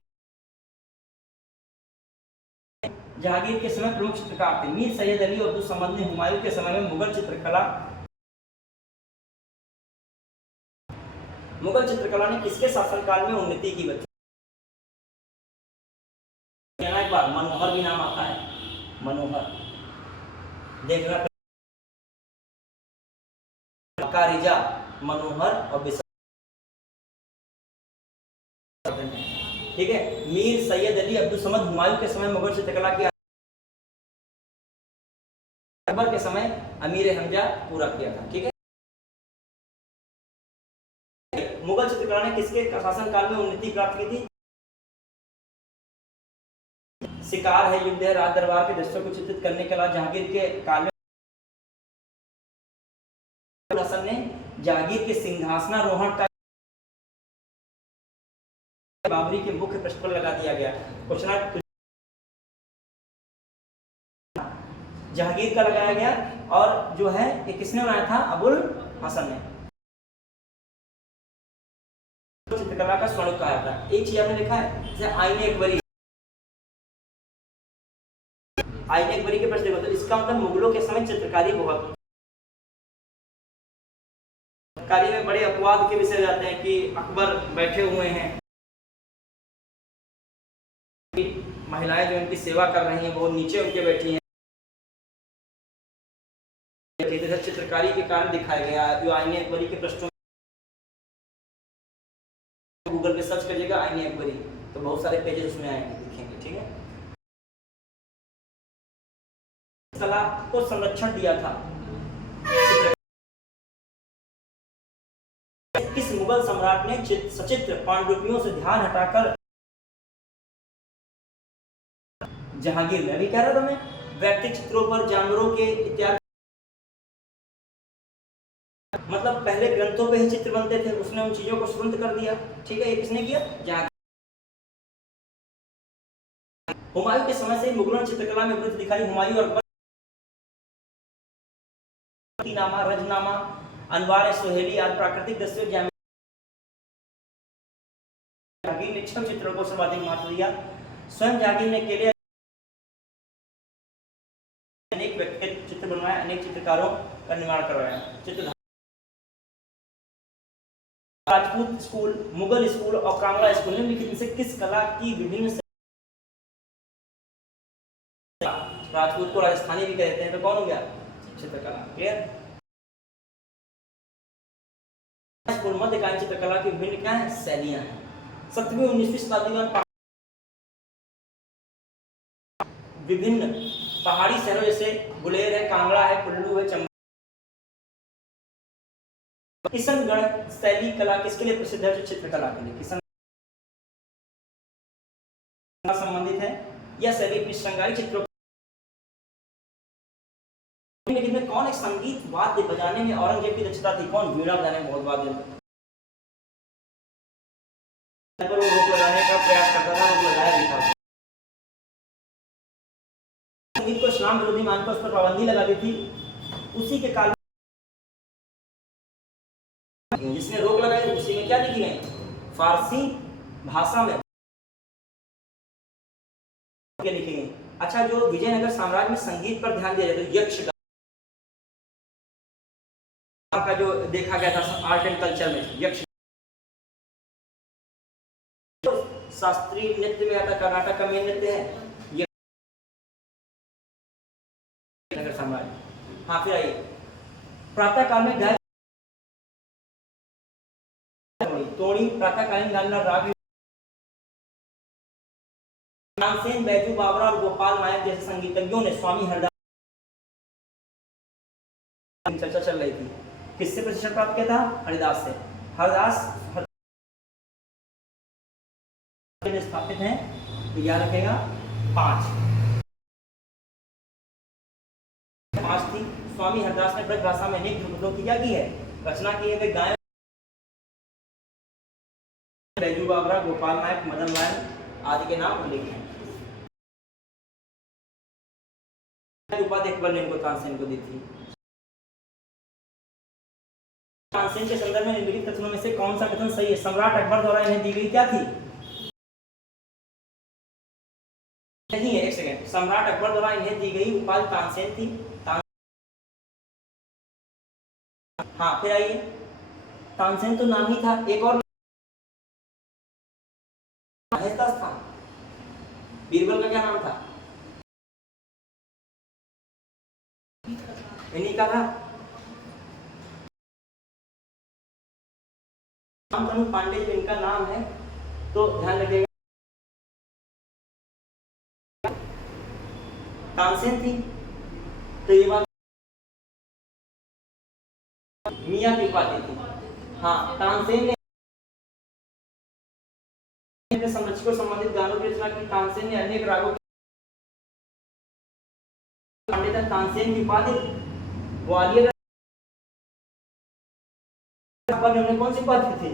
जहांगीर के समय प्रमुख चित्रकार थे। मीर सैयद अली और अब्दुल समद ने हुमायूं के समय में मुगल चित्रकला ने किसके शासनकाल में उन्नति की? बच्चों एक बार मनोहर भी नाम आता है, मनोहर देखना। कारिजा, मनोहर और बिशनदास, ठीक है। मीर सैयद अली, अब्दुल समद हुमायूं के समय मुगल चित्रकला की, अकबर के समय अमीर हमजा पूरा किया था, ठीक है। मुगल चित्रकला ने किसके शासनकाल में उन्नति प्राप्त की थी? शिकार है, युद्ध है, राज दरबार के दृश्यों को चित्रित करने के अलावा जहांगीर के काल में हसन ने जहांगीर के सिंहासनारोहण का बाबरी के मुख्य पृष्ठ पर लगा दिया गया। क्वेश्चन जहांगीर का लगाया गया, और जो है ये किसने बनाया था? अबुल हसन ने। चित्रकला का स्वरूप कहा जाता है। एक चीज आपने लिखा है, जैसे आईने अकबरी, आईने अकबरी के प्रश्न देखो, तो इसका मतलब मुगलों के समय चित्रकारी बहुत, चित्रकारी में बड़े अपवाद के विषय जाते हैं कि अकबर बैठे हुए हैं, महिलाएं जो इनकी सेवा कर रही हैं वो नीचे उनके बैठी हैं, चित्रकारी के कारण दिखाया गया। जो आईने अकबरी के प्रश्नों गूगल पे सर्च करिएगा आईने अकबरी, तो बहुत सारे पेजेस उसमें आएंगे, दिखेंगे, ठीक है। कला को संरक्षण दिया था किस मुगल सम्राट ने? सचित्र पांडुलिपियों से ध्यान हटाकर जहांगीर ने। अभी कह रहा था मैं, व्यक्ति चित्रों पर जानवरों के इत्यादि, मतलब पहले ग्रंथों पे ही चित्र बनते थे, उसने उन चीजों को स्वतंत्र कर दिया, ठीक है। ये किसने किया? जहांगीर। हुमायूं के समय से मुगलों ने चित्रकला में वृद्धि दिखाई। हुमायूं और नामा, रजनामा, अनवार सुहेली आदि प्राकृतिक दृश्यों जहांगीर ने छह चित्रों को सर्वाधिक महत्व दिया। स्वयं जहांगीर ने अकेले अनेक चित्रकारों का निर्माण करवाया। चित्रधारा राजपूत स्कूल, मुगल स्कूल और कांगड़ा स्कूल निम्नलिखित में से किस कला की विभिन्न राजपूत को राजस्थानी भी कहते हैं, तो कौन हो गया? चित्रकला। क्लियर? स्कूल मध्यकालीन चित्रकला की विभिन्न क्या है? शैलियां हैं। 17वीं 19वीं शताब्दी में विभिन्न पहाड़ी शहरों जैसे गुलेर है, कांगड़ा है, कुल्लू है, चंबा, किशनगढ़ शैली कला किसके लिए प्रसिद्ध है? चित्रकला के लिए। किशनगढ़ संबंधित है यह शैली अपनी श्रृंगारी चित्रों में कौन एक संगीत वाद्य बजाने में औरंगजेब की दक्षता थी? कौन? वीणा बजाने में बहुत वाद्य पर वो रोक लगाने का प्रयास करता था, रोक लगाया भी था। संगीत को इस्लाम विरोधी मानकर उस पर पाबंदी लगा दी थी। उसी के काल जिसने रोक लगाई उसी में क्या लिखी गई? फारसी भाषा में लिखी गई। अच्छा, जो विजयनगर साम्राज्य में संगीत पर ध्यान दिया जाता है, यक्षगान का जो देखा गया था आर्ट एंड कल्चर में, यक्ष शास्त्रीय नृत्य में आता, कर्नाटक का मेन नृत्य है नगर साम्राज्य। हाँ, फिर आइए प्रातः काल में गाय तोड़ी, प्रातःकालीन गाना राग, तानसेन, बैजू बावरा और गोपाल नायक जैसे संगीतज्ञों ने स्वामी हरदास चर्चा चल रही थी, किससे प्रशिक्षण प्राप्त किया था? हरिदास से। हरदास स्थापित हैं, तो याद रखेगा 5 थी। स्वामी हरदास ने ब्रज भाषा में अनेक ध्रुपदों की क्या की है? रचना की है। वे गायन बैजू बावरा, गोपाल नायक, मदन लाल आदि के नाम उल्लेख हैं। उपाधि अकबर ने इनको तानसेन को दी थी। तानसेन के संदर्भ में निम्नलिखित कथनों में से कौन सा कथन सही है? सम्राट अकबर द्वारा इन्हें दी गई क्या थी? नहीं है, एक सेकंड। सम्राट अकबर द्वारा इन्हें दी गई उपाधि तानसेन थी। हाँ, फिर आइए, तानसेन तो नाम ही था, एक और था। बीरबल का क्या नाम था? इन्हीं का था। पांडे जो इनका नाम है, तो ध्यान रखिएगा तानसेन थी, तो ये बात मियां की उपाधि थी। हाँ, तानसेन ने संरक्षकों संबंधित गानों की रचना की। तानसेन ने अनेक रागों पांडे तानसेन की उपाधि ग्वालियर ने कौन सी उपाधि थी?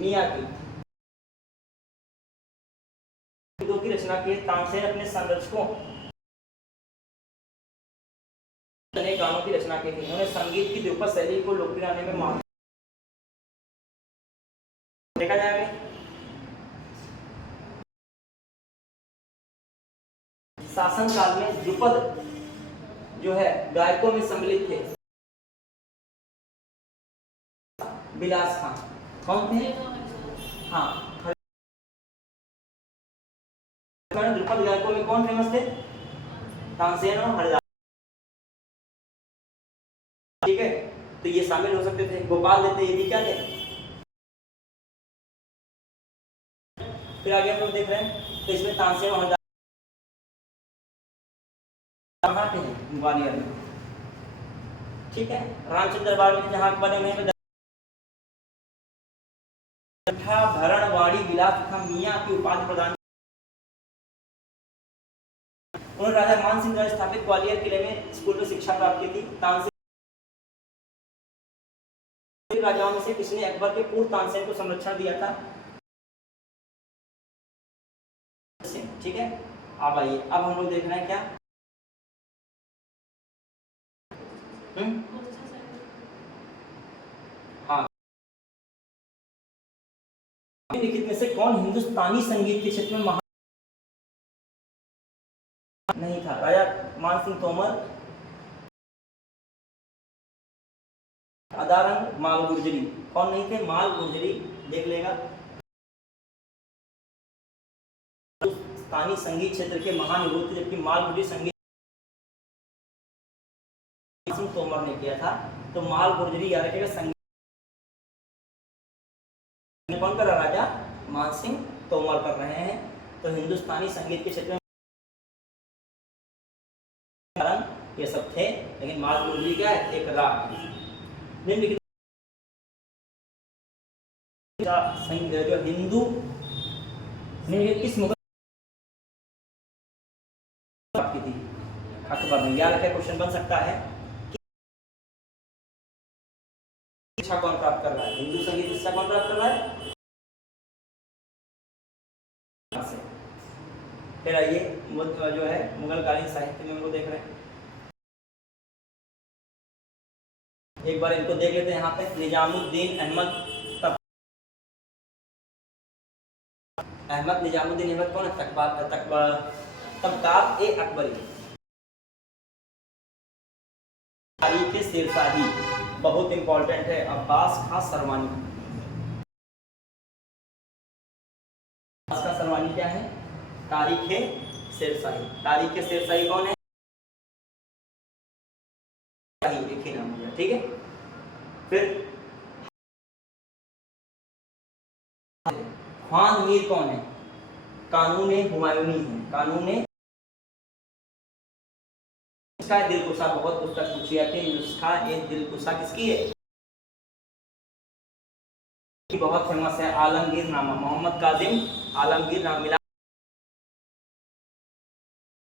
मियां की। दो की रचना की। तानसेन अपने संरक्षकों अनेक गानों की रचना की थी। उन्होंने संगीत की ध्रुपद शैली को लोकप्रिय बनाने में महत्वपूर्ण देखा जाएगा। शासन काल में ध्रुपद जो है गायकों में सम्मिलित थे बिलास खान। कौन थे? हाँ, ध्रुपद गायकों में कौन फेमस थे? तानसेन और हरिदास। ठीक है, तो ये शामिल हो सकते थे। गोपाल दत्त ये भी क्या थे? फिर आगे हम लोग देख रहे हैं, तो इसमें तानसेन और हरिदास ग्वालियर में। ठीक है, रामचंद्र दरबार में जहां अकबर ने भरणवाड़ी विलास तथा मियां की उपाधि प्रदान। उन्होंने राजा मान सिंह द्वारा स्थापित ग्वालियर किले में स्कूल में शिक्षा प्राप्त की थी। तानसेन राजाओं में से किसने अकबर के पूर्व तानसेन को संरक्षण दिया था? ठीक है, अब आइए, अब हम लोग देख रहे हैं क्या हाँ, निम्नलिखित में से कौन हिंदुस्तानी संगीत के क्षेत्र में महान नहीं था? राजा मान सिंह तोमर, सदारंग, माल गुर्जरी। कौन नहीं थे? माल गुर्जरी। देख लेगा। हिंदुस्तानी संगीत क्षेत्र के महान विभूति, जबकि माल गुर्जरी संगीत सिंह तोमर ने किया था। तो माल गुर्जरी याद रखिएगा। संगीत कौन कर रहा? राजा मान सिंह तोमर कर रहे हैं। तो हिंदुस्तानी संगीत के क्षेत्र में ये सब थे, लेकिन माल गुर्जरी क्या है? एक राग। निम्नलिखित जो हिंदू किस मुगल की थी? अकबर ने। याद रखिए, क्वेश्चन बन सकता है शिक्षा कौन प्राप्त कर रहा है? हिंदू संगीत शिक्षा कौन प्राप्त कर रहा है? फिर आइए जो है मुगलकालीन साहित्य में उनको देख रहे हैं। एक बार इनको देख लेते हैं। यहाँ पे निजामुद्दीन अहमद निजामुद्दीन अहमद कौन है? तबकात ए अकबरी। तारीख शेरशाही बहुत इंपॉर्टेंट है। अब्बास खां सरवानी। अब्बास खां सरवानी क्या है? तारीख शेरशाही। तारीख शेरशाही कौन है? एक ही नाम है, ठीक है। फिर ख्वान मीर कौन है? कानून हुमायूनी है। कानून दिलकुशा बहुत पुस्तक पूछी जाती है। नुस्खा ए दिलकुशा किसकी है? बहुत फेमस है। आलमगीर नामा, मोहम्मद काजिम आलमगीर नामा। मिला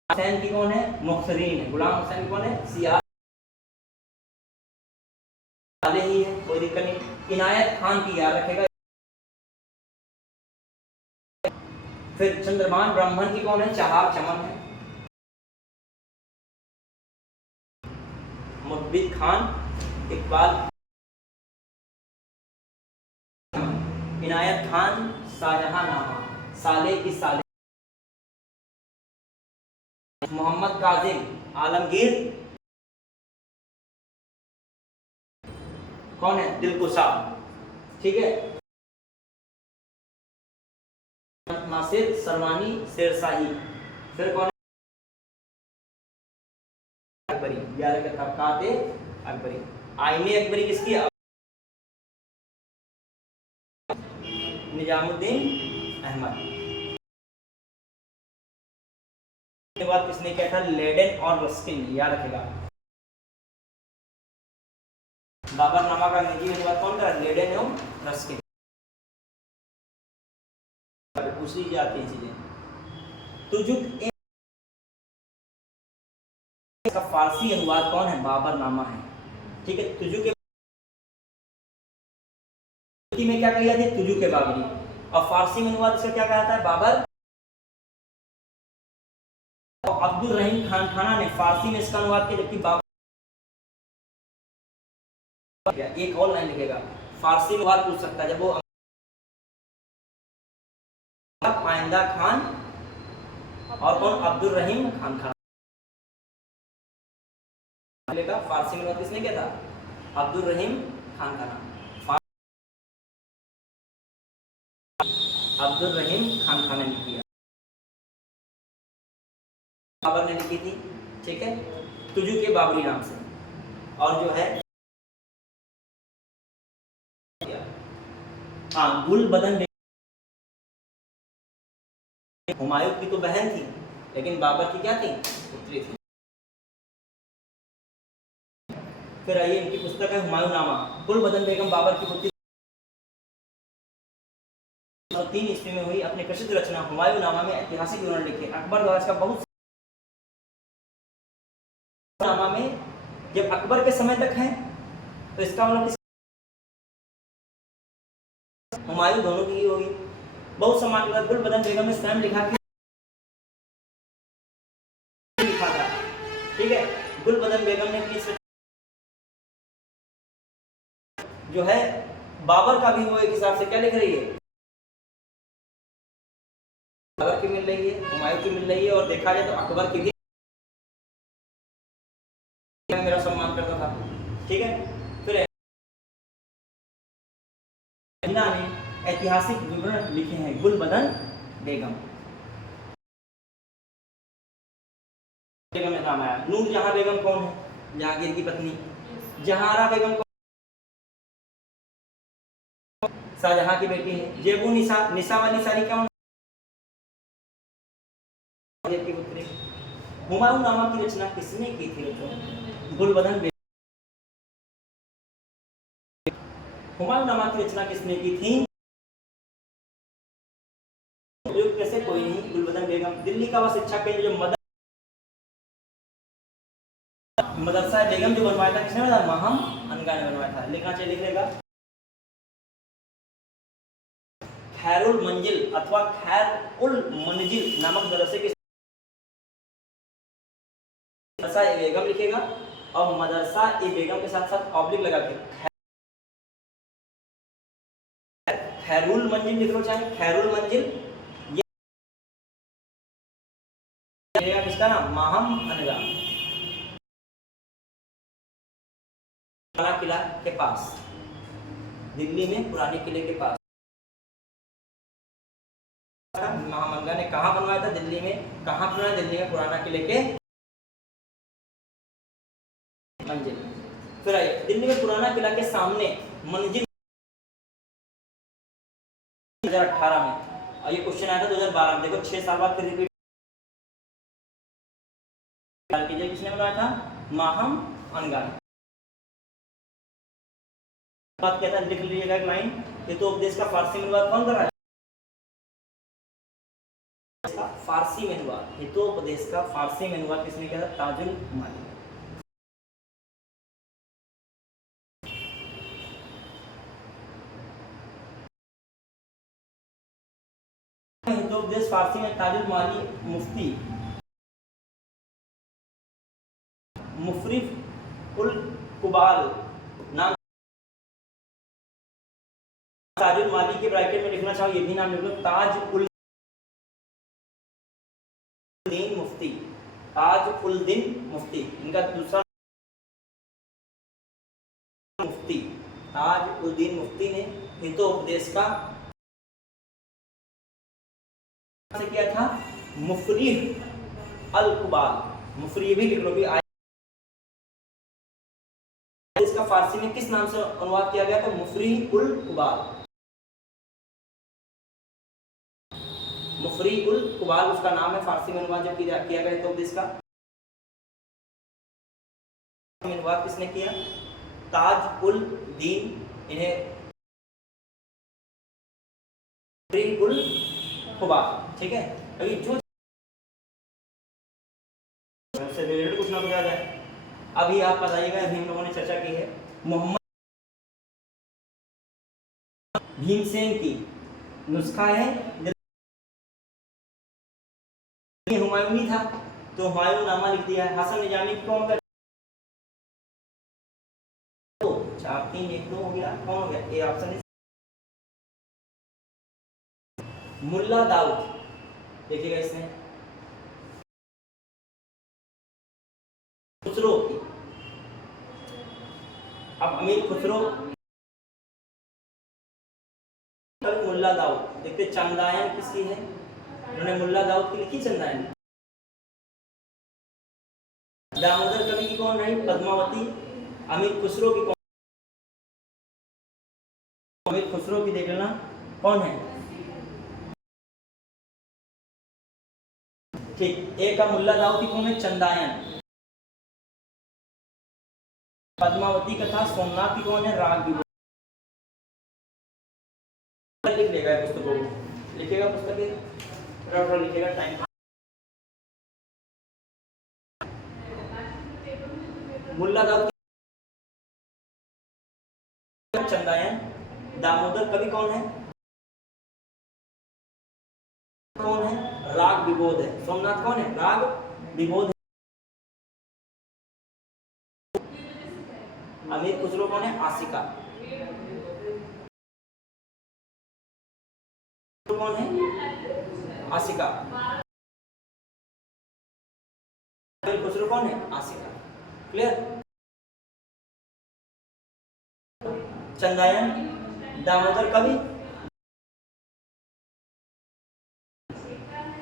हुसैन की कौन है? मुख्तरीन है। गुलाम हुसैन कौन है? सियार ही है, कोई दिक्कत नहीं। इनायत खान की याद रखेगा। फिर चंद्रभान ब्राह्मण की कौन है? चहार चमन है। मुतबिक खान, इकबाल, इनायत खान, शाहजहांनामा, साले की साले, मोहम्मद काजिम आलमगीर कौन है? दिलकुशा, ठीक है। नासिर सरवानी शेरशाही। फिर कौन है? अकबरी। याद रखिए, तबकात अकबरी। आईने अकबरी किसकी? निजामुद्दीन अहमद। के बाद किसने किया था? लेडेन और रस्किन। याद रखेगा। बाबरनामा का अंग्रेजी अनुवाद कौन करा? लेडेन एवं रस्किन। पूछ ली जाती है चीजें। तुजुक का फारसी अनुवाद कौन है? बाबरनामा है, ठीक है। तुजुक में क्या कही जाती है? तुजुक बाबरी। और फारसी में अनुवाद इसका क्या कहता है? बाबर। अब्दुल रहीम खान खाना ने फारसी में इसका अनुवाद किया, जबकि बाबर। एक और लाइन लिखेगा, फारसी में अनुवाद पूछ सकता है जब वो आइंदा खान और कौन? अब्दुल रहीम खान खान। फारसी में अनुवाद किसने किया था? अब्दुल रहीम खान खाना। अब्दुल रहीम खान खाना ने किया। बाबर ने लिखी थी, ठीक है, तुजु के बाबरी नाम से। और जो है हाँ, गुल बदन हुमायूं की तो बहन थी, लेकिन बाबर की क्या थी? पुत्री थी। फिर आइए, इनकी पुस्तक है हुमायूंनामा। गुल बदन बेगम बाबर की पुत्री 3 ईस्वी में हुई। अपनी प्रसिद्ध रचना हुमायूंनामा में ऐतिहासिक विवरण लिखे। अकबर द्वारा इसका बहुत नामा में जब अकबर के समय तक है, तो इसका मतलब हुमायूं दोनों की होगी। बहुत समान गुल बदन बेगम ने स्वयं लिखा था, ठीक है। गुल बदन बेगम ने अपनी जो है बाबर का भी वो एक हिसाब से क्या लिख रही है? बाबर की मिल रही है, हुमायूं की मिल रही है, और देखा जाए तो अकबर की भी मेरा सम्मान करता था, ठीक है। फिर महिला ने ऐतिहासिक विवरण लिखे हैं? गुलबदन बेगम। बेगम का नाम आया। नूरजहां बेगम कौन है? जहांगीर की पत्नी। जहांरा बेगम कौन? शाहजहां की बेटी है। जेबू निसा, निसा वाली सारी कौन? की पुत्री। हुमायूं नामा की रचना किसने की थी? गुलबदन बेगम। हुमायूं नामा की रचना किसने की थी? कैसे? कोई नहीं, गुलबदन बेगम। दिल्ली का वह शिक्षा केंद्र जो मदरसा बेगम जो बनवाया था, किसने बनवाया? महम अनगा ने बनवाया था। लिखना चाहिए, लिख लेगा। खैरुल मंजिल अथवा खैरुल मंजिल नामक मदरसे के मदरसा ए बेगम लिखेगा और मदरसा ए बेगम के साथ साथ ऑब्लिक लगा के खैरुल मंजिल लिख लो, चाहे खैरुल मंजिल। ये किसका नाम? महम अनगा। पुराना किला के पास, दिल्ली में पुराने किले के पास। महम अनगा ने कहाँ बनवाया था? दिल्ली में। कहाँ बनवाया? दिल्ली में पुराना किले के मंजिल। फिर आइए, दिल्ली में पुराना किला के सामने मंजिल 2018 में, और ये क्वेश्चन आया था 2012 में। देखो 6 साल बाद फिर रिपीट कीजिए। किसने बनवाया था? महम अनगा। बात कहता है, लिख लीजिएगा एक लाइन। ये तो उपदेश का फारसी में अनुवाद कौन कर रहा है? फारसी में अनुवाद, हितोपदेश का फारसी में अनुवाद किसने किया था? ताजुल माली। हितोपदेश फारसी में ताजुल माली मुफ्ती मुफरिफ उल कुबाल नाम। ताजुल माली के ब्रैकेट में लिखना चाहो, ये भी नाम लिख लो, ताज उल दीन मुफ्ती। ताज उल दीन मुफ्ती, इनका दूसरा मुफ्ती ताज उल दीन मुफ्ती ने हितोपदेश का किया था मुफरिफ अल कुबाल। मुफरी भी लिख लो भी। इसका फारसी में किस नाम से अनुवाद किया गया था? मुफरी उल कुबाल। मुफरी उल कुबाल उसका नाम है, फारसी में अनुवाद जब किया गया तो इसका अनुवाद किसने किया? ताज उल दीन, इन्हें मुफरी उल कुबाल। ठीक है, अभी जो से रिलेटेड कुछ ना कुछ आ जाए। अभी आप बताइएगा, अभी हम लोगों ने चर्चा की है मोहम्मद भीमसेन की नुस्खा है। हुमायूनी था तो हुमायूं नामा लिख दिया है। हसन निजामी कौन का? 4 3 1 2 हो गया। कौन हो गया? A option. मुल्ला दाऊद, देखिएगा इसमें खुसरो की। अब अमीर खुसरो, मुल्ला दाऊद। देखते चंदायन किसकी है? उन्होंने मुल्ला दाऊद की लिखी चंदायन। दामोदर कवि की कौन रही? पद्मावती। अमीर खुसरो की कौन? अमीर खुसरो की देख लेना कौन है। ठीक, एक का मुल्ला दाऊद की कौन है? चंदायन। पद्मावती का था सोमनाथ की कौन है? राग विभूति। लिख लेगा पुस्तकों को, लिखेगा पुस्तकें, लिखेगा टाइम। मुल्ला दाऊद, चंदायन। दामोदर कवि कौन है? कौन है? राग विबोध है। सोमनाथ कौन है? राग विबोध है। अमीर खुसरो कौन है? आशिका। कौन है? आशिका। अमीर खुसरो कौन है? आशिका। क्लियर? चंदायन दामोदर कवि,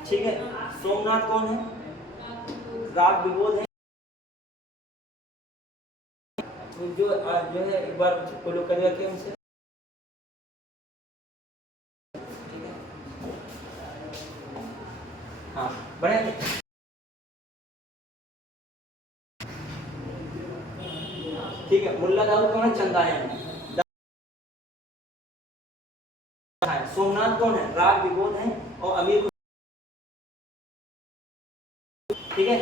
ठीक है। सोमनाथ कौन है? राग विबोध है। जो है एक बार फॉलो करेगा कि हमसे, ठीक है। हाँ बढ़िया। ठीक है, मुल्ला दाऊद कौन है? चंदायन। सोमनाथ कौन है? राग विबोध है और अमीर, ठीक है।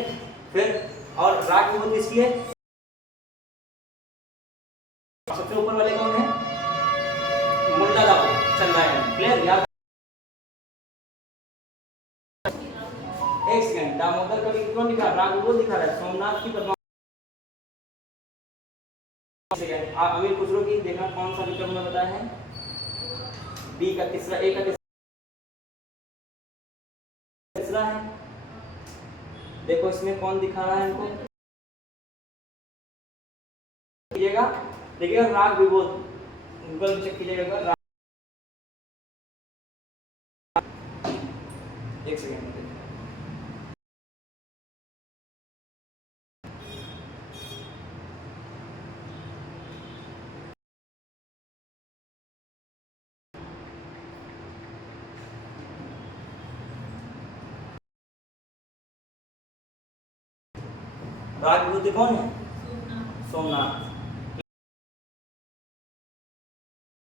फिर और राग विबोध किसकी है? सबसे ऊपर वाले कौन है? मुल्ला दाऊद चंदायन। क्लियर? याद? एक सेकंड, दामोदर कवि कौन लिखा? राग विबोध लिखा है। सोमनाथ की पद्मावती। अमीर खुसरो की देखना कौन सा विकल्प में बताया है? बी का तीसरा, ए का तीसरा है। देखो इसमें कौन दिखा रहा है इनको, कीजिएगा, देखिएगा राग विबोध, गूगल चेक कीजिएगा। एक सेकंड, राग विबोध कौन है? सोमनाथ।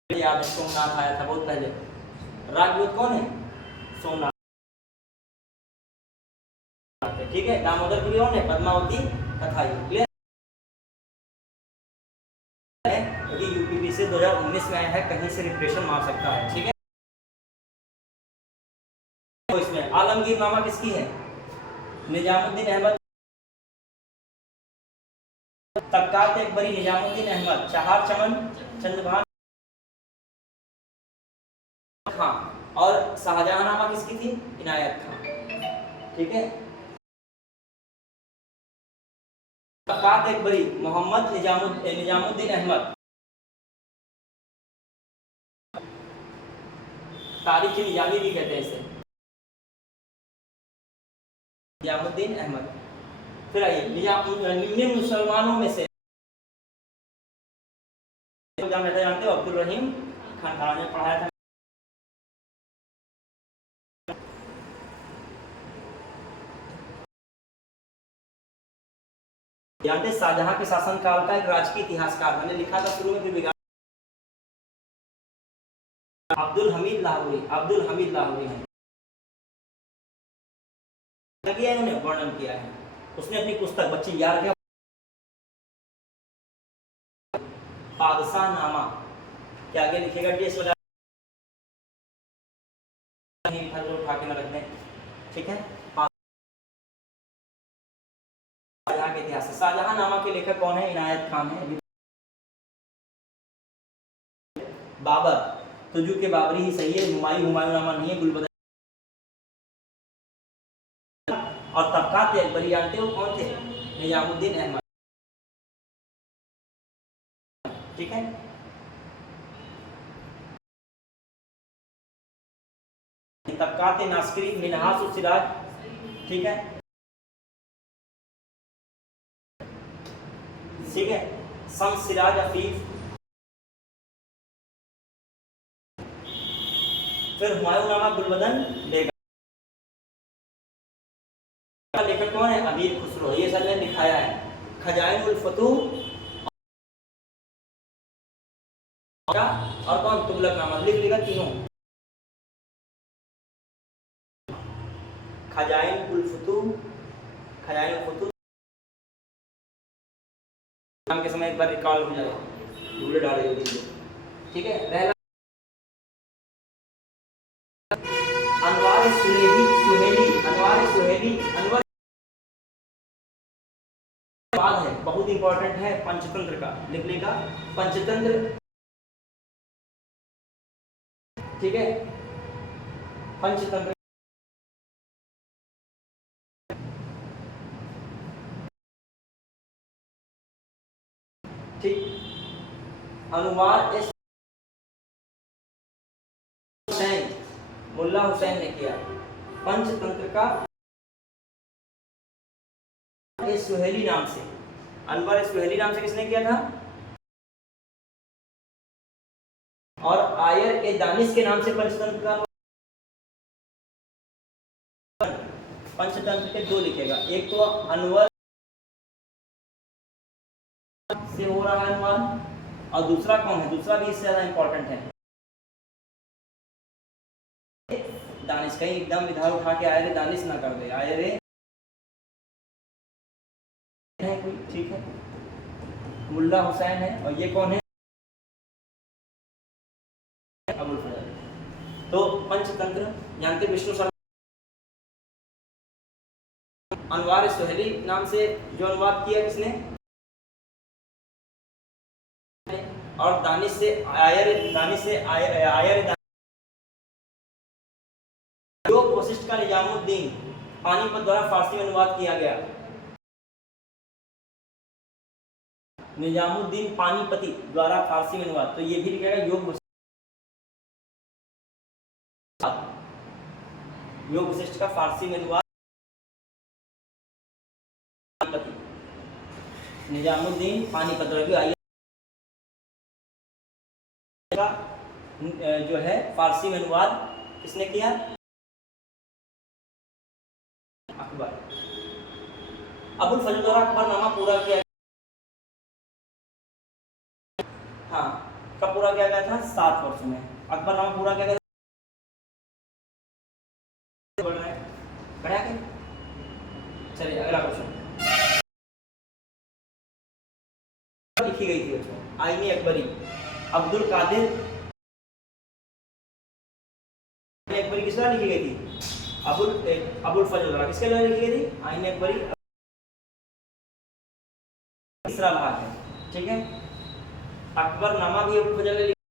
याद है, सोमनाथ आया था बहुत पहले। राग विबोध कौन है? सोमनाथ, ठीक है। दामोदर कवि कौन है? पद्मावती कथाई। क्लियर है? यदि यूपीपी से 2019 में आया है, कहीं से रिप्रेशन मार सकता है, ठीक है। तो इसमें आलमगीर नामा किसकी है? निजामुद्दीन अहमद, तबकात अकबरी निजामुद्दीन अहमद, चहार चमन चंद्रभान खां, और शाहजहां नामा किसकी थी? इनायत खां, ठीक है। तबकात अकबरी मोहम्मद निजामुद्दीन अहमद, तारीख निजामी भी कहते हैं इसे, निजामुद्दीन अहमद। फिर आइए निम्न मुसलमानों में से जानते हो? अब्दुल रहीम खान ने पढ़ाया था। जानते शाहजहां के शासनकाल का एक राजकीय इतिहासकार, मैंने लिखा था शुरू में, फिर बिगाड़, अब्दुल हमीद लाहौरी। अब्दुल हमीद लाहौरी है, किया है, उन्होंने वर्णन किया है। उसने अपनी पुस्तक, बच्चे याद रखें, बादशाह नामा के आगे लिखेगा डी एस उठा के न रख दें, ठीक है। शाहजहां के इतिहास, शाहजहां नामा के लेखक कौन है? इनायत खान है। बाबर, तुजू के बाबरी ही सही है, हुमायूं हुमायूं नामा नहीं है, गुलबदन। और तबकात अकबरी जानते हो कौन थे? निजामुद्दीन अहमद, ठीक है। तबकात नास्करी मिनहास सिराज, ठीक है, ठीक है। शम्स सिराज अफीफ, फिर हुमायूं नामा गुलबदन बेगम। लेखक कौन है? अमीर खुसरो, ये सब ने दिखाया है। खजाइन उल फतूह और कौन? तुगलकनामा। लिख लेगा तीनों, खजाइन उल फतूह, खजाइन उल फतूह के समय एक बार रिकॉल हो जाएगा, ढूंढे डाले दीजिए, ठीक है। रहला अनवार सुहेली, अनवार सुहेली, अनवर बाद है, बहुत इंपॉर्टेंट है, पंचतंत्र का लिख लेगा, पंचतंत्र, ठीक है। पंचतंत्र, ठीक। अनुवाद मुल्ला हुसैन ने किया। पंचतंत्र का सुहेली नाम से, अनवर सुहेली नाम से किसने किया था? और आयर ए दानिश के नाम से पंचतंत्र का, पंचतंत्र के दो लिखेगा, एक तो अनवर से हो रहा है अनुवाद, और दूसरा कौन है? दूसरा भी इससे ज्यादा इंपॉर्टेंट है, दानिश। कहीं एकदम इधर उठा के आयर दानिश ना कर दे, आयर है कोई, ठीक है, मुल्ला हुसैन है, और ये कौन है? अबुल फजल। तो पंचतंत्र जानते विष्णु शर्मा, अनवार सुहेली नाम से जो अनुवाद किया किसने? और दानिश से आयर योग वशिष्ठ का निजामुद्दीन पानीपत द्वारा फारसी में अनुवाद किया गया। निजामुद्दीन पानीपति द्वारा फारसी में अनुवाद, तो ये भी लिखेगा योग वशिष्ठ का फारसी में अनुवाद, निजामुद्दीन पानीपत रवि का जो है फारसी में अनुवाद किसने किया? अकबर। अबुल फजल द्वारा अकबरनामा पूरा किया, हाँ, कब पूरा किया गया था? 7 वर्ष में अकबरनामा पूरा किया गया। बढ़ रहा है, बढ़ा के चलिए अगला क्वेश्चन। लिखी गई थी बच्चों आईनी अकबरी, अब्दुल कादिर अकबरी किस द्वारा लिखी गई थी? अबुल फजल द्वारा। किसके द्वारा लिखी गई थी? आईनी अकबरी, तीसरा भाग है, ठीक है। अकबरनामा भी अबुल फजल ने लिखा,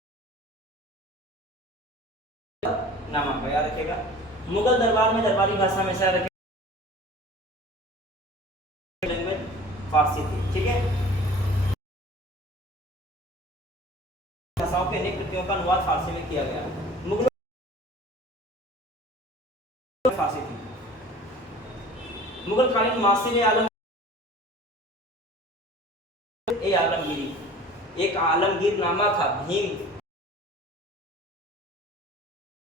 नामा का याद रखेगा। मुगल दरबार में दरबारी भाषा में से रखे लैंग्वेज फारसी थी, ठीक है। भाषाओं के अनेक कृतियों का अनुवाद फारसी में किया गया। मुगलों फारसी थी। मुगलकालीन मासिर आलमगीरी, एक आलमगीर नामा था भीम,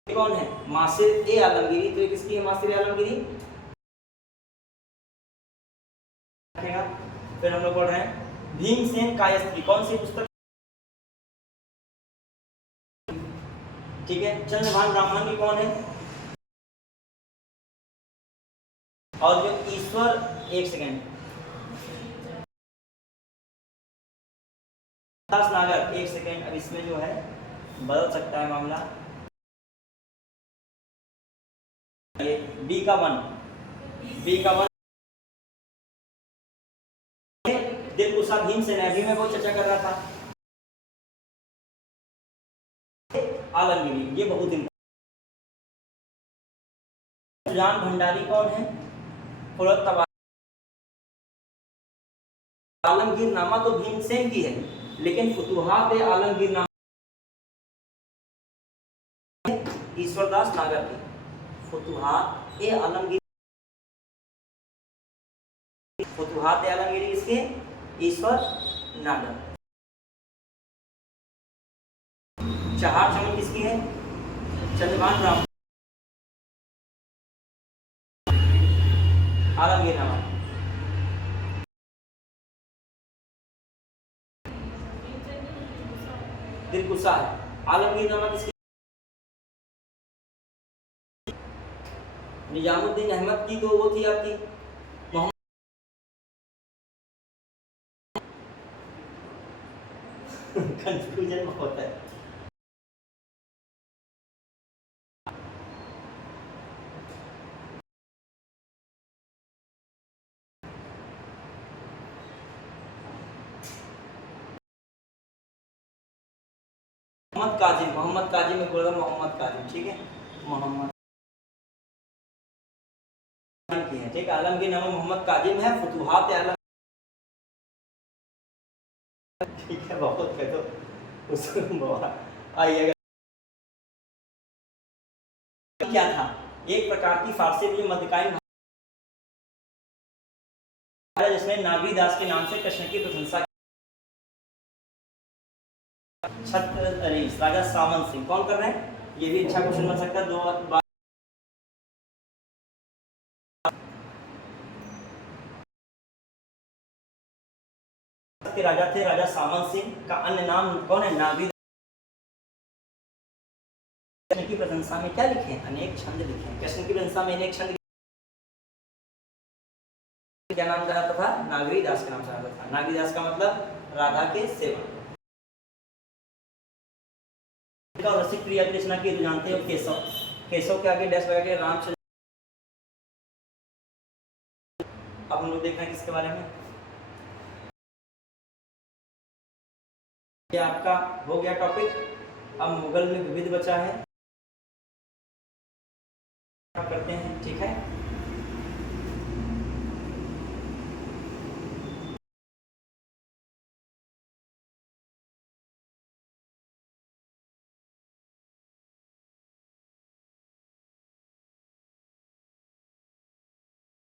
कौन है? मासिर ए आलमगीरी। तो किसकी है मासिर ए आलमगीरी? फिर हम लोग पढ़ रहे हैं भीमसेन कायस्थ की कौन सी पुस्तक, ठीक है। चंद्रभान ब्राह्मण की कौन है? और जो ईश्वर, एक सेकेंड, नागर, एक सेकेंड, अब इसमें जो है बदल सकता है मामला। बी का वन दिलकुशा भीमसेन है, अभी मैं वो चर्चा कर रहा था। आलमगीरी, ये बहुत दिन। सुजान भंडारी कौन है? आलमगीर नामा तो भीमसेन की है, लेकिन फुतुहात ए आलमगीर नामा ईश्वरदास नागर की। फुतुहात ए आलमगीर, फुतुहात ए आलमगीरी किसके? ईश्वर नागर। चहार चमन किसकी है? चंद्रभान ब्राह्मण। आलमगीर नामा दिलकुशा है। आलमगीर नामा किसकी? निजामुद्दीन अहमद की तो वो थी आपकी कंफ्यूजन बहुत है। मोहम्मद काजिम में बोला मोहम्मद काजिम, ठीक है। मोहम्मद की है, ठीक है। आलमगीर नामा मोहम्मद काजिम है। फुतुहात आलम, ठीक है, बहुत कह दो उसको आइएगा। क्या था? एक प्रकार की फारसी में मध्यकालीन भाषा जिसने नागरीदास के नाम से कृष्ण की प्रशंसा राजा सामंत सिंह। कौन कर रहे हैं? ये भी अच्छा क्वेश्चन बन सकता है। दो बार के राजा थे राजा सामंत सिंह का अन्य नाम कौन है? नागरी। कृष्ण की प्रशंसा में क्या लिखे हैं? अनेक छंद लिखे हैं। कृष्ण की प्रशंसा में अनेक छंद क्या नाम जाता था? नागरीदास के नाम से जाता था। नागरीदास का मतलब राधा के सेवक। रसिक क्रिया की रचना की जानते हो? केशव। केशव के आगे डैश लगा के रामचंद्र। अब हम लोग देख रहे हैं किसके बारे में? ये आपका हो गया टॉपिक। अब मुगल में विविध बचा है, करते हैं, ठीक है।